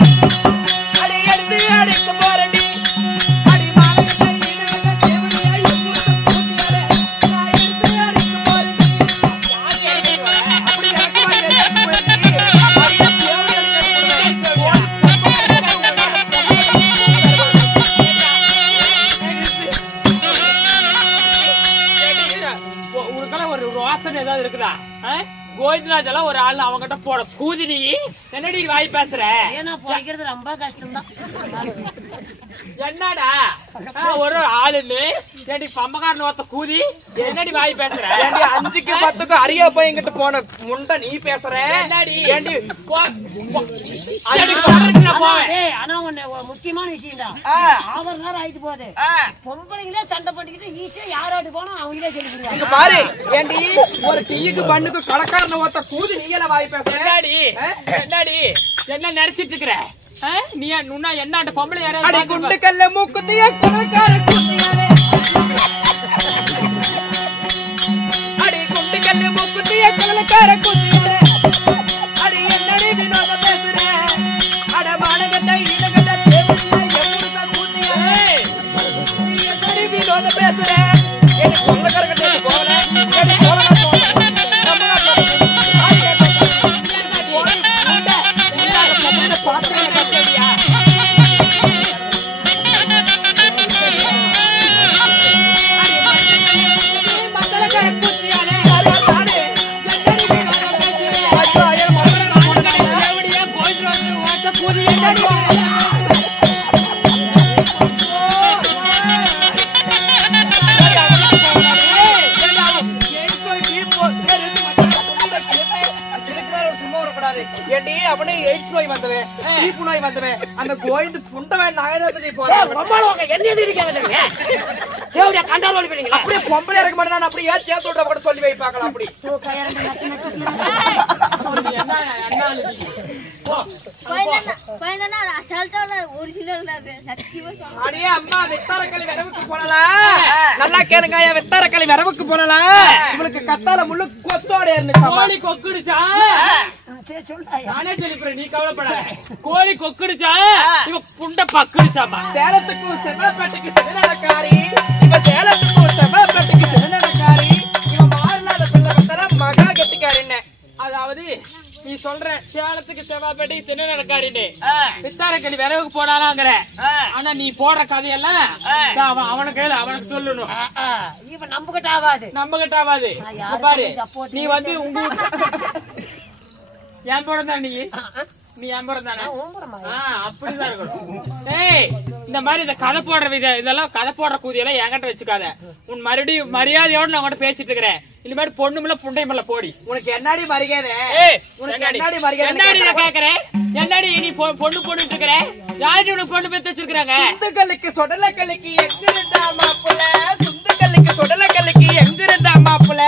அடி எடுத்து அடிக்க போறடி. அடி மானகட்ட ஈனகட்ட தேவடியா எப்பூத்த பூத்தியாரே. நான் எடுத்து அடிக்க போறடி. அப்படி விளக்க மாட்டேன் போறடி. அடி உனக்கெல்லாம் ஒரு ரோசனை ஏதாவது இருக்குதா? கோவிந்தராஜ் எல்லாம் ஒரு ஆள் அவங்கிட்ட போட கூதி. நீ என்னடி வாய் பேசுற? ஏன்னா பிடிக்கிறது ரொம்ப கஷ்டம்தான். என்னடா ஒரு ஆளுன்னு ஏடி பம்பகாரன் ஒருத்த கூதி, என்னடி வாய் பேசுற? 5க்கு 10க்கு அரியா போய் எங்கிட்ட போன முண்டை நீ பேசுற? என்னடி ஏண்டி ஏய், ஆனா ஒண்ணு ஒரு முக்கியமான விஷயம் தான். ஆவர் நேரம் ஆயிட்டு போகுது. பொம்பளைங்களே சண்டை பண்ணிக்கிட்டு ஈஸியா யாராட்டு போனா அவங்களே சொல்லிடுவாங்க. இங்க பாரு, ஏண்டி ஒரு டீக்கு பண்ணுக்கு கணக்காரன ஒருத்த கூதி நீங்கள வாய் பேசுற? என்னடி என்ன நினைச்சிட்டு இருக்கிற? நீ என்ன பொம்பளை அடி யாராவது குண்டு கல்ல மூக்குத்திய கணக்கார கூத்தியாரே. அடி குண்டு கல்ல மூக்குத்திய கணக்கார கூத்தியாரே. அடி என்னடி வினோத பேசுற? அட மானகட்ட ஈனகட்ட தேவடியா எப்பூத்த கூத்தியாரே. நீ என்னடி வினோத பேசுற? ஏடி கொள்ளக்கார கட்ட போகல. ஏடி போகல போகல. அந்த கோயிந்து புண்டவன் நாயனத்தை அப்படியே பொம்பளை இருக்க மாட்டேன், அப்படியே சேர்த்து விட சொல்லி வை பார்க்கலாம். அப்படி அடியே அம்மா வித்தாரக்களி வரவுக்கு போனலாம். நல்லா கேளுங்க, வித்தாரக்களி வரவுக்கு போனலாம். உங்களுக்கு கத்தால முள்ளு கொத்தோட இருந்துச்சு. கோழி கொக்குடுச்சா? நானே சொல்லிப்புறேன், நீ கவலைப்படாத. கோழி கொக்குடுச்சா? இவ புண்ட பக்குடுச்சாமா. சேலத்துக்கும் செவ்வப்பேட்டைக்கு சென்னடக்காரி, இவ சேலத்துக்கும் செவ்வப்பேட்டைக்கு சென்னடக்காரி, இவ மாறுநாத பிள்ளை மகா கெட்டிக்காரின்னு. அதாவது நீ சொல்ற சேலத்துக்கு செவ்வாப்பேட்டைக்கு தின்னு நடக்காரின்னு வித்தாரக்கடி விரவுக்கு போனாலாங்கிற. ஆனா நீ போடுற கதையெல்லாம் அவனை கையில அவனுக்கு சொல்லணும். இவன் நம்பகிட்ட ஆகாது. நம்பகிட்ட ஆகாது. பாரு, நீ வந்து உங்க என் புறம் தானே, நீ என் புறம் தானே, அப்படிதான் இருக்கணும். ஏய், இந்த மாதிரி இந்த கதை போடுற இதெல்லாம் கதை போடுற கூதியெல்லாம் என்கிட்ட வச்சுக்காத. உன் மறுபடியும் மரியாதையோட நான் கூட பேசிட்டு இருக்கிறேன். இனிமேல் பொண்ணுமில்ல புண்டையுமில்ல போடி. உனக்கு என்னடி மரியாதை? என்னடி கேக்குறேன்? என்னடி நீ பொண்ணு போட்டுட்டு இருக்கிற? யாரு உனக்கு பொண்ணு பெத்து வச்சிருக்காங்க? சுந்துக்கல்லுக்கு சொடலக்கல்லுக்கு எங்கிருந்தா மாப்புல, சுந்துக்கல்லுக்கு சொடலக்கல்லுக்கு எங்கிருந்தா மாப்புல,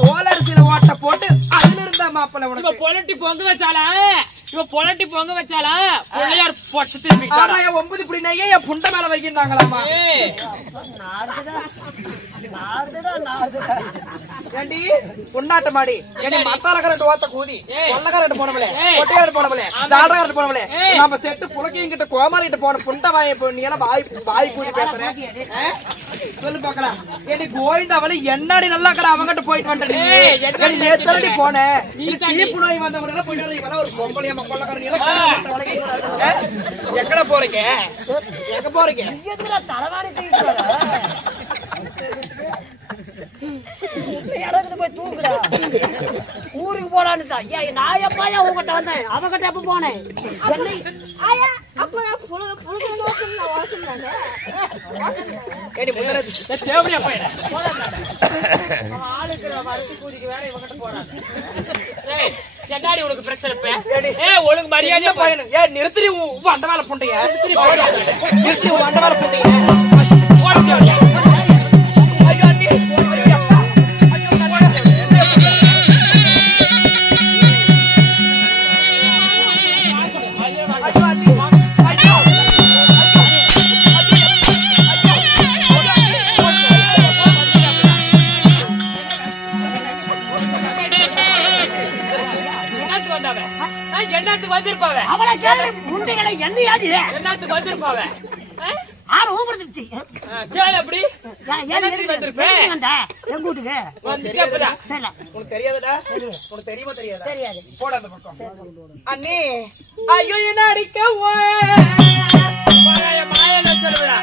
தோலரிசில ஓட்ட போட்டு அதுல இருந்தா மாப்புல. உனக்கு பொலட்டி பொங்க வச்சாலா? இவ பொலட்டி பொங்க வச்சாலா? பிள்ளையார் பொட்டு திரும்பி 9 புடி நையே என் புண்டை மேல வைக்கின்றாங்களாமா. ஏண்டி பொன்னாட்ட மாடி, ஏண்டி மத்தால கரண்ட் ஓத்த கூதி, கொல்ல கரண்ட் போனவளே, கொட்டை கரண்ட் போனவளே, ஜாட கரண்ட் போனவளே, நம்ம செட்டு புலக்கையும் கிட்ட கோமாரி கிட்ட போன புண்டை வாயை நீ எல்லாம் வாய் கூதி பேசுறேன். சொல்லு பாக்கலாம். ஏண்டி கோவிந்தாவளி என்னடி நல்லா கடை அவங்கிட்ட போயிட்டு வந்துட்டேன். நேத்தடி போனேன். தீப்பு நோய் வந்தவங்க எல்லாம் போயிட்டு இவெல்லாம் ஒரு பொம்பளையம்மா கொல்ல கரண்ட் எங்கட போறீங்க? எங்க போறீங்க? தலைவாணி போய் தூக்குடா. ஊருக்கு போலான்னு நான் எப்பாயா உங்ககிட்ட வந்தேன், அவகிட்ட எப்ப போனேன்? என்னடி உனக்கு பிரச்சனை? ஒழுங்கு மரியாதையா பையன் ஏன் நிறுத்தி அந்த வேலை புண்டைய நிறுத்தி அந்த வேலை புண்டைய வந்திருப்பாவ. அவளை கேளு, முண்டைகளை என்னையாடி என்னத்துக்கு வந்திருப்பாவ? ஆறு ஊம்படுத்துச்சு. கேளு அப்படி வந்திருப்பேன் எங்க வீட்டுக்கு வந்துட்டு அப்பதான். உனக்கு தெரியாதுடா? உனக்கு தெரியுமா தெரியாதா? தெரியாது. போட அந்த பக்கம். அண்ணே ஐயோ என்ன அடிக்க மாயன்னு சொல்லுவா.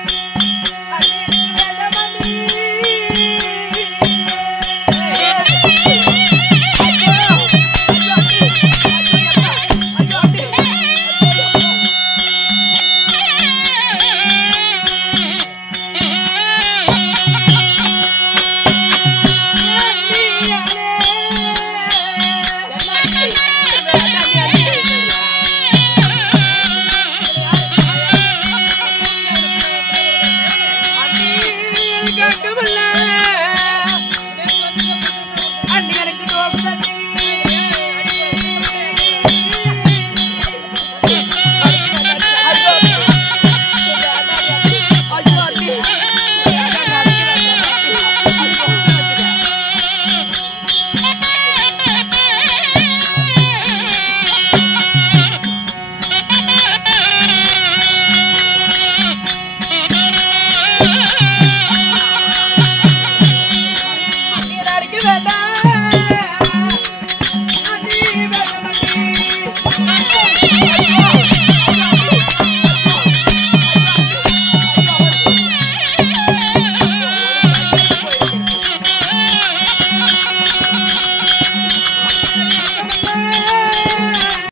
வேண்டாம்